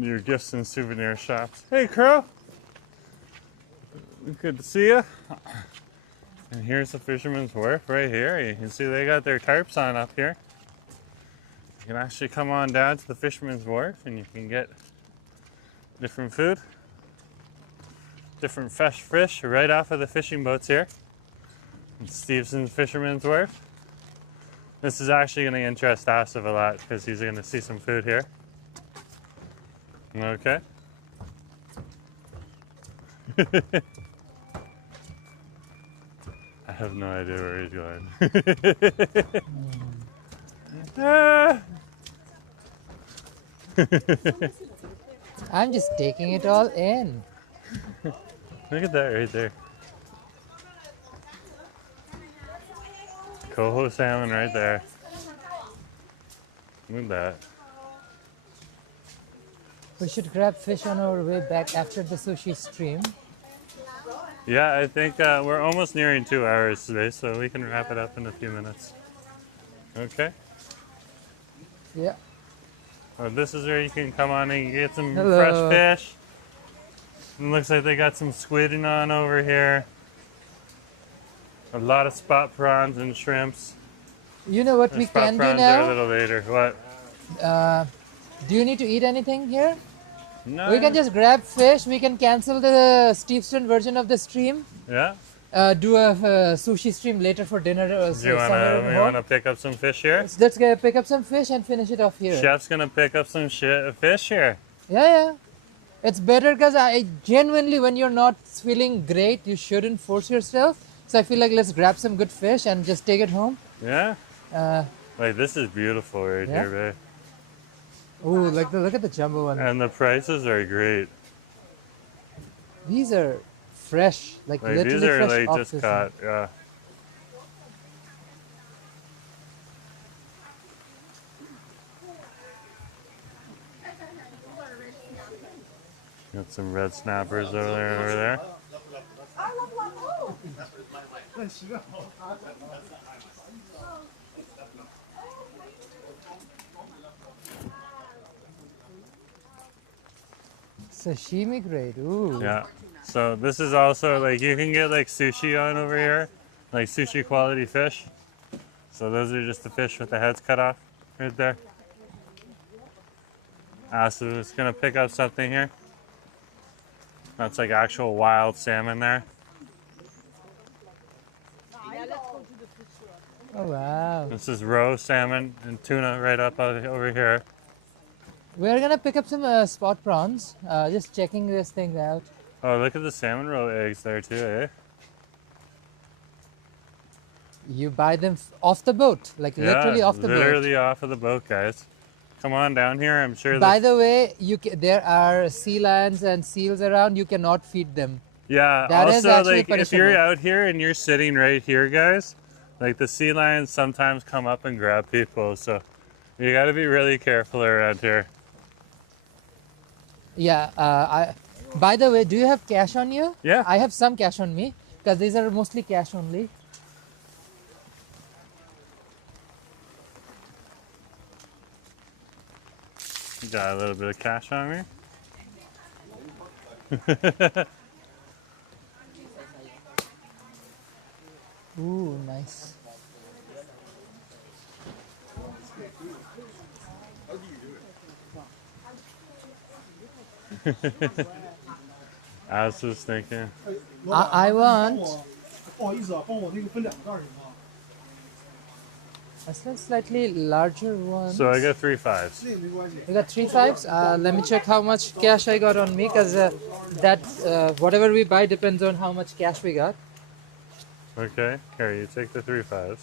Your gifts and souvenir shops. Hey, Crow! Good to see you. And here's the Fisherman's Wharf right here. You can see they got their tarps on up here. You can actually come on down to the Fisherman's Wharf and you can get different food, different fresh fish right off of the fishing boats here. And Steveston's Fisherman's Wharf. This is actually going to interest Asif a lot because he's going to see some food here. Okay. I have no idea where he's going. I'm just taking it all in. Look at that right there. Coho salmon right there. Look at that. We should grab fish on our way back after the sushi stream. Yeah, I think we're almost nearing 2 hours today, so we can wrap it up in a few minutes. Okay? Yeah. Oh, this is where you can come on and get some Hello. fresh fish. It looks like they got some squidding on over here. A lot of spot prawns and shrimps. You know what The we spot can do prawns are a now? little later. What? Do you need to eat anything here? No. We can just grab fish. We can cancel the Steveston version of the stream. Yeah? Do a sushi stream later for dinner. Do you somewhere at want to home. pick up some fish here? Let's go pick up some fish and finish it off here. Chef's gonna pick up some fish here. Yeah. It's better because I genuinely, when you're not feeling great, you shouldn't force yourself. So I feel like let's grab some good fish and just take it home. Yeah? Uh, Like, this is beautiful right Yeah? here, babe. oh, look at the jumbo one. And the prices are great. These are fresh, like Like, literally these are fresh like off just the caught, yeah. Got some red snappers over there. Sashimi grade. Ooh. Yeah. So this is also like you can get like sushi on over here, like sushi quality fish. So those are just the fish with the heads cut off right there. So I'm just gonna pick up something here. That's like actual wild salmon there. Oh wow. This is roe salmon and tuna right up over here. We're gonna pick up some spot prawns. Just checking this thing out. Oh, look at the salmon roe eggs there too, eh? You buy them off the boat, like literally off the boat. Literally off of the boat, guys. Come on down here. I'm sure. By the way, there are sea lions and seals around. You cannot feed them. Yeah. That is also, actually like, if you're punishable. out here and you're sitting right here, guys, like the sea lions sometimes come up and grab people, so you got to be really careful around here. Yeah. By the way, do you have cash on you? Yeah. I have some cash on me because these are mostly cash only. Got a little bit of cash on me. Ooh, nice. I was just thinking. I want 不好意思啊，帮我那个分两个袋儿行吗？ a slightly larger one. So I got 3 5s. 那也没关系。 You got 3 5s. Let me check how much cash I got on me, because whatever we buy depends on how much cash we got. Okay, Carrie, you take the 3 5s.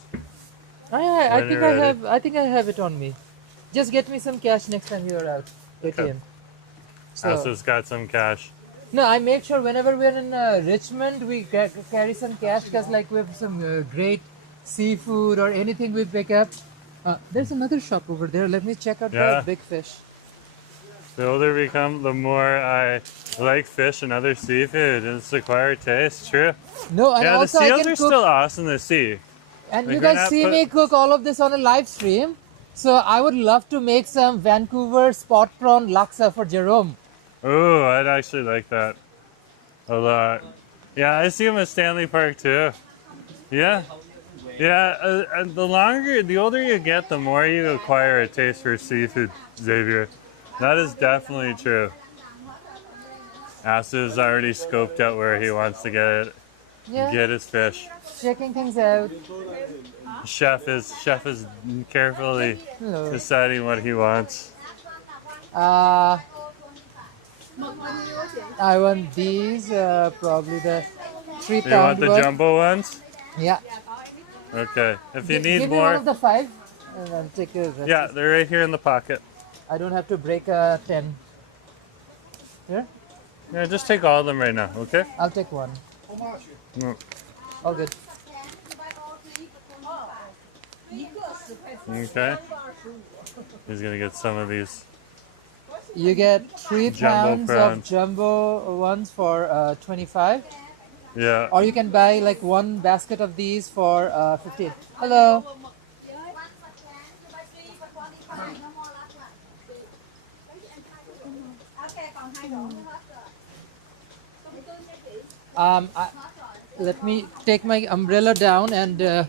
I When think you're I ready. have. I think I have it on me. Just get me some cash next time you're out. ATM. So, Asa's got some cash. no, I make sure whenever we're in Richmond, we carry some cash, because like we have some great seafood or anything we pick up. There's another shop over there. Let me check out Yeah. the big fish. The older we become, the more I like fish and other seafood. It's acquired taste, true. No, and Yeah, the also I seals can are cook. still awesome to see. And Like, you we're guys not see put- me cook all of this on a live stream. So I would love to make some Vancouver spot prawn laksa for Jerome. Ooh, I'd actually like that a lot. Yeah, I see them at Stanley Park too. Yeah. Yeah, and the older you get, the more you acquire a taste for seafood, Xavier. That is definitely true. Asa's already scoped out where he wants to Yeah, get his fish. checking things out. Chef is carefully Hello. deciding what he wants. I want these, probably the 3 Do you want pound the one. jumbo ones? Yeah. Okay. If you need Give me one more, of the 5, and I'll take the rest. yeah, they're right here in the pocket. I don't have to break a 10. Here, Yeah, just take all of them right now, okay? I'll take one. No. All good. Okay. He's gonna get some of these. You get 3 Jumbo pounds of prawns. jumbo ones for 25. Yeah. Or you can buy like one basket of these for 15. Hello. Let me take my umbrella down and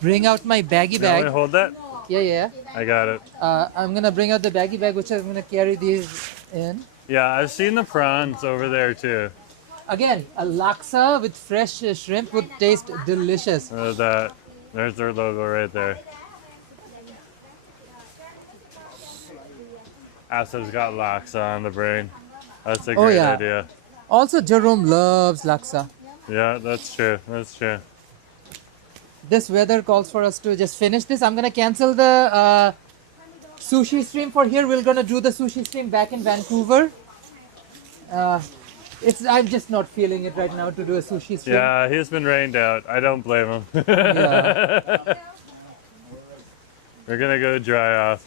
bring out my baggy You want me to bag. hold that? Yeah, yeah. I got it. I'm gonna bring out the baggy bag, which I'm gonna carry these in. Yeah, I've seen the prawns over there too. Again, a laksa with fresh shrimp would taste delicious. There's their logo right there. Asa's got laksa on the brain. That's a Oh, great yeah. idea. Also, Jerome loves laksa. Yeah, that's true. That's true. This weather calls for us to just finish this. I'm gonna cancel the sushi stream for here. We're gonna do the sushi stream back in Vancouver. I'm just not feeling it right now to do a sushi stream. Yeah, he's been rained out. I don't blame him. Yeah. We're gonna go dry off.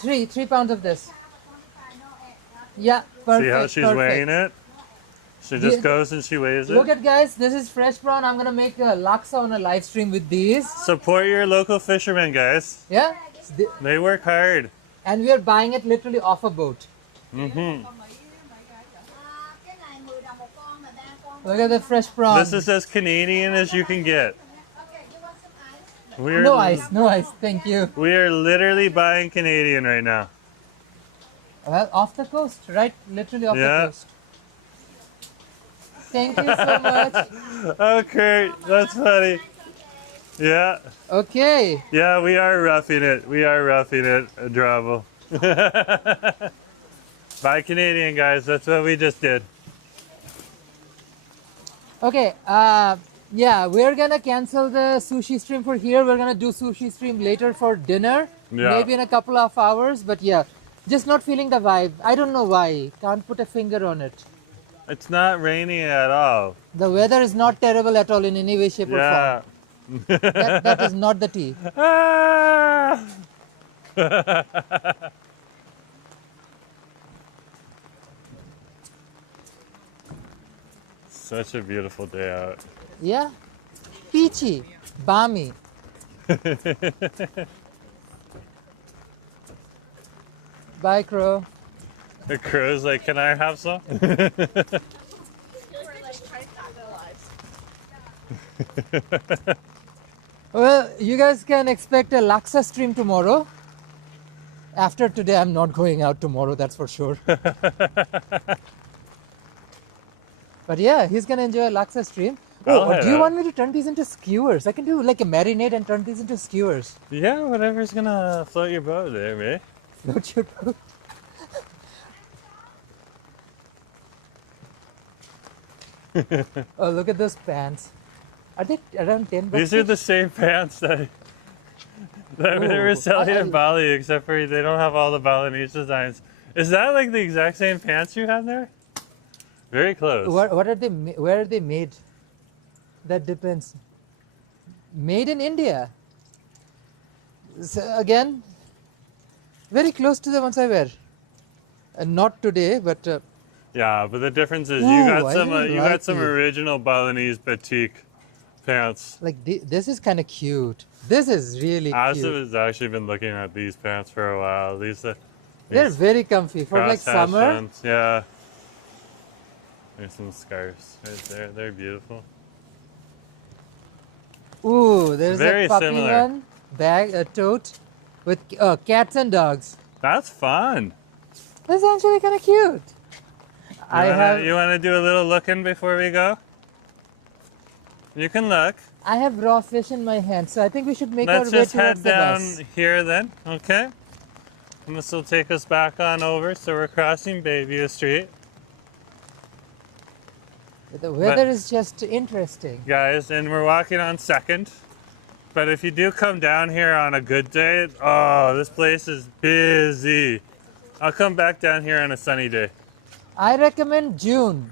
Three pounds of this. Yeah, perfect. See how she's perfect. weighing it? She just goes and she weighs it. Look at guys, this is fresh prawn. I'm gonna make a laksa on a live stream with these. Support your local fishermen, guys. Yeah, They work hard. and we are buying it literally off a boat. Mm-hmm. Look at the fresh prawn. This is as Canadian as you can get. We're no ice, thank you. We are literally buying Canadian right now. Well, off the coast, right? Literally off the coast. Thank you so much. Oh, Kurt, that's funny. Yeah. Okay. Yeah, we are roughing it. We are roughing it, adorable. Buy Canadian, guys. That's what we just did. Okay. Yeah, we're gonna cancel the sushi stream for here. We're gonna do sushi stream later for dinner. Yeah. Maybe in a couple of hours. But yeah, just not feeling the vibe. I don't know why. Can't put a finger on it. It's not raining at all. The weather is not terrible at all in any way, shape, or Yeah. form. That is not the tea. Ah! Such a beautiful day out. Yeah. Peachy. Balmy. Bye, Crow. The crow's like, can I have some? Well, you guys can expect a laksa stream tomorrow. After today, I'm not going out tomorrow, that's for sure. But yeah, he's gonna enjoy a laksa stream. Oh, do you want me to turn these into skewers? I can do like a marinade and turn these into skewers. Yeah, whatever's gonna float your boat there, mate. Float your boat. Oh, look at those pants. Are they around 10 bucks? These are the same pants that they were selling in Bali, except for they don't have all the Balinese designs. Is that like the exact same pants you have there? Very close. What are they? Where are they made? That depends. Made in India. So again, very close to the ones I wear. Not today, but. Yeah, but the difference is Ooh, you got I some really you like got some these. original Balinese batik pants. Like this is kind of cute. This is really Asif cute. has actually been looking at these pants for a while. They're very comfy for like crosshatch summer. ones. Yeah. There's some scarves right there. They're beautiful. Ooh, there's Very a puppy similar. one bag, a tote with cats and dogs. That's fun. That's actually kind of cute. You want to do a little looking before we go? You can look. I have raw fish in my hand, so I think we should make our Let's way just towards head the down bus. here then, okay? And this will take us back on over. So we're crossing Bayview Street. The weather is just interesting. Guys, and we're walking on 2nd. But if you do come down here on a good day, oh, this place is busy. I'll come back down here on a sunny day. I recommend June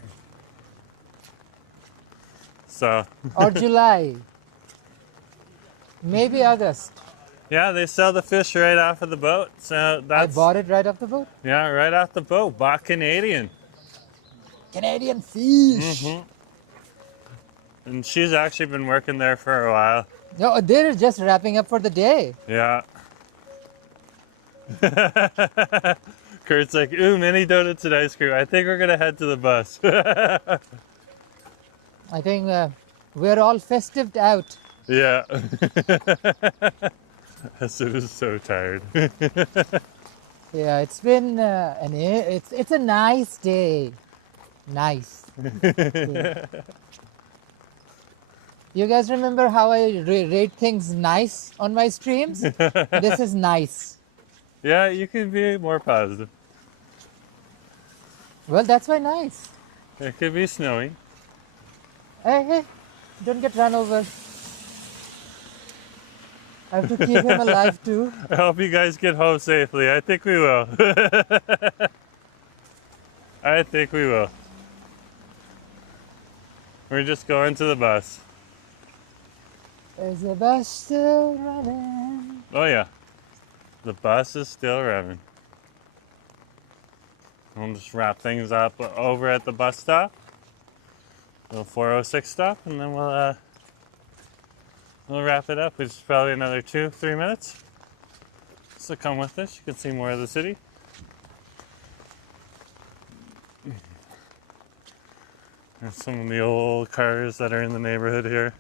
So, or July, maybe August. yeah, they sell the fish right off of the boat. So I that's bought it right off the boat. yeah, right off the boat. Bought Canadian. Canadian fish. And she's actually been working there for a while. No, they're just wrapping up for the day. Yeah. Kurt's like, ooh, mini donuts and ice cream. I think we're gonna head to the bus. I think we're all festived out. Yeah. Asid is so tired. Yeah, it's been it's a nice day. Nice. Yeah. You guys remember how I rate things nice on my streams? This is nice. Yeah, you can be more positive. Well, that's why nice. It could be snowing. Hey, don't get run over. I have to keep him alive too. I hope you guys get home safely. I think we will. I think we will. We're just going to the bus. Is the bus still running? Oh yeah. The bus is still running. We'll just wrap things up over at the bus stop. little 406 stop, and then we'll wrap it up. It's probably another 2-3 minutes. So come with us. You can see more of the city. There's some of the old cars that are in the neighborhood here.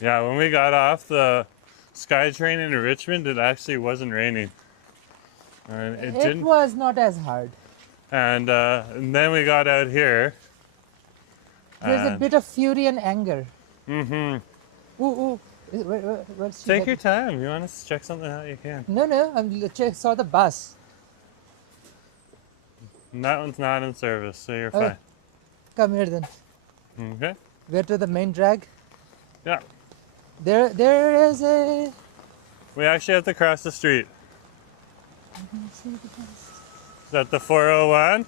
Yeah, when we got off the SkyTrain into Richmond, it actually wasn't raining. And it was not as hard. And then we got out here. There's a bit of fury and anger. Mm-hmm. Ooh. What's Take your time. You want to check something out, you can. No. I saw the bus. And that one's not in service, so you're fine. Come here then. Okay. Go to the main drag. Yeah. There is a... We actually have to cross the street. Is that the 401?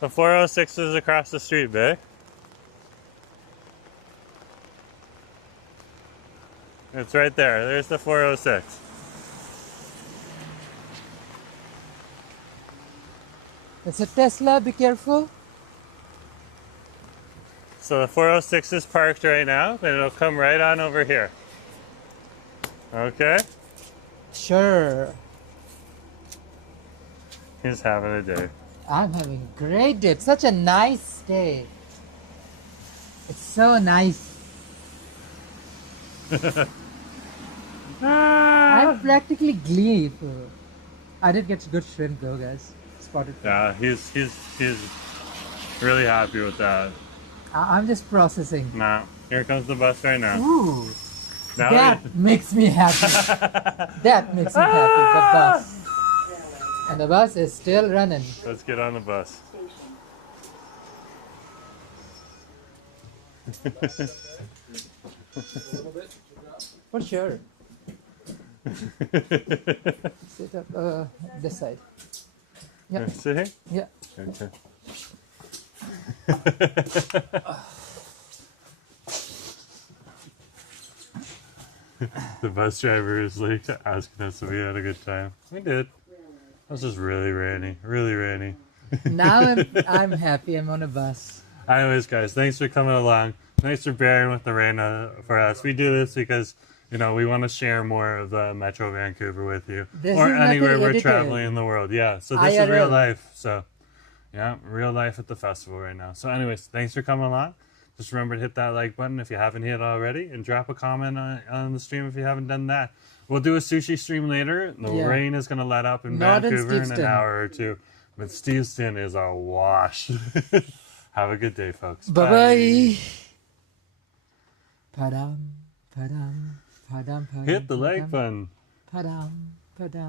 The 406 is across the street, babe. It's right there. There's the 406. It's a Tesla, be careful. So the 406 is parked right now, and it'll come right on over here. Okay? Sure. He's having a day. I'm having a great day. It's such a nice day. It's so nice. I'm practically gleeful. I did get good shrimp though, guys. Spotted. Yeah, he's really happy with that. I'm just processing. Nah, here comes the bus right now. Ooh, Now that makes me happy. That makes me happy. The bus. And the bus is still running. Let's get on the bus. For sure. Sit up this side. Yeah. Sit here? Yeah. Okay. The bus driver is like asking us if we had a good time. We did. It was just really rainy. Really rainy. Now I'm happy I'm on a bus. Anyways, guys, thanks for coming along. Thanks for bearing with the rain for us. We do this because, you know, we want to share more of the Metro Vancouver with you. This or is anywhere nothing we're edited. traveling in the world. Yeah, so this is IRL. real life. So, yeah, real life at the festival right now. So anyways, thanks for coming along. Just remember to hit that like button if you haven't hit already. And drop a comment on the stream if you haven't done that. We'll do a sushi stream later. The rain is going to let up in Not in Vancouver in an Steveston. hour or two. But Steveston is a wash. Have a good day, folks. Bye-bye. Padam, padam, padam, padam. Hit the like button. Padam, padam.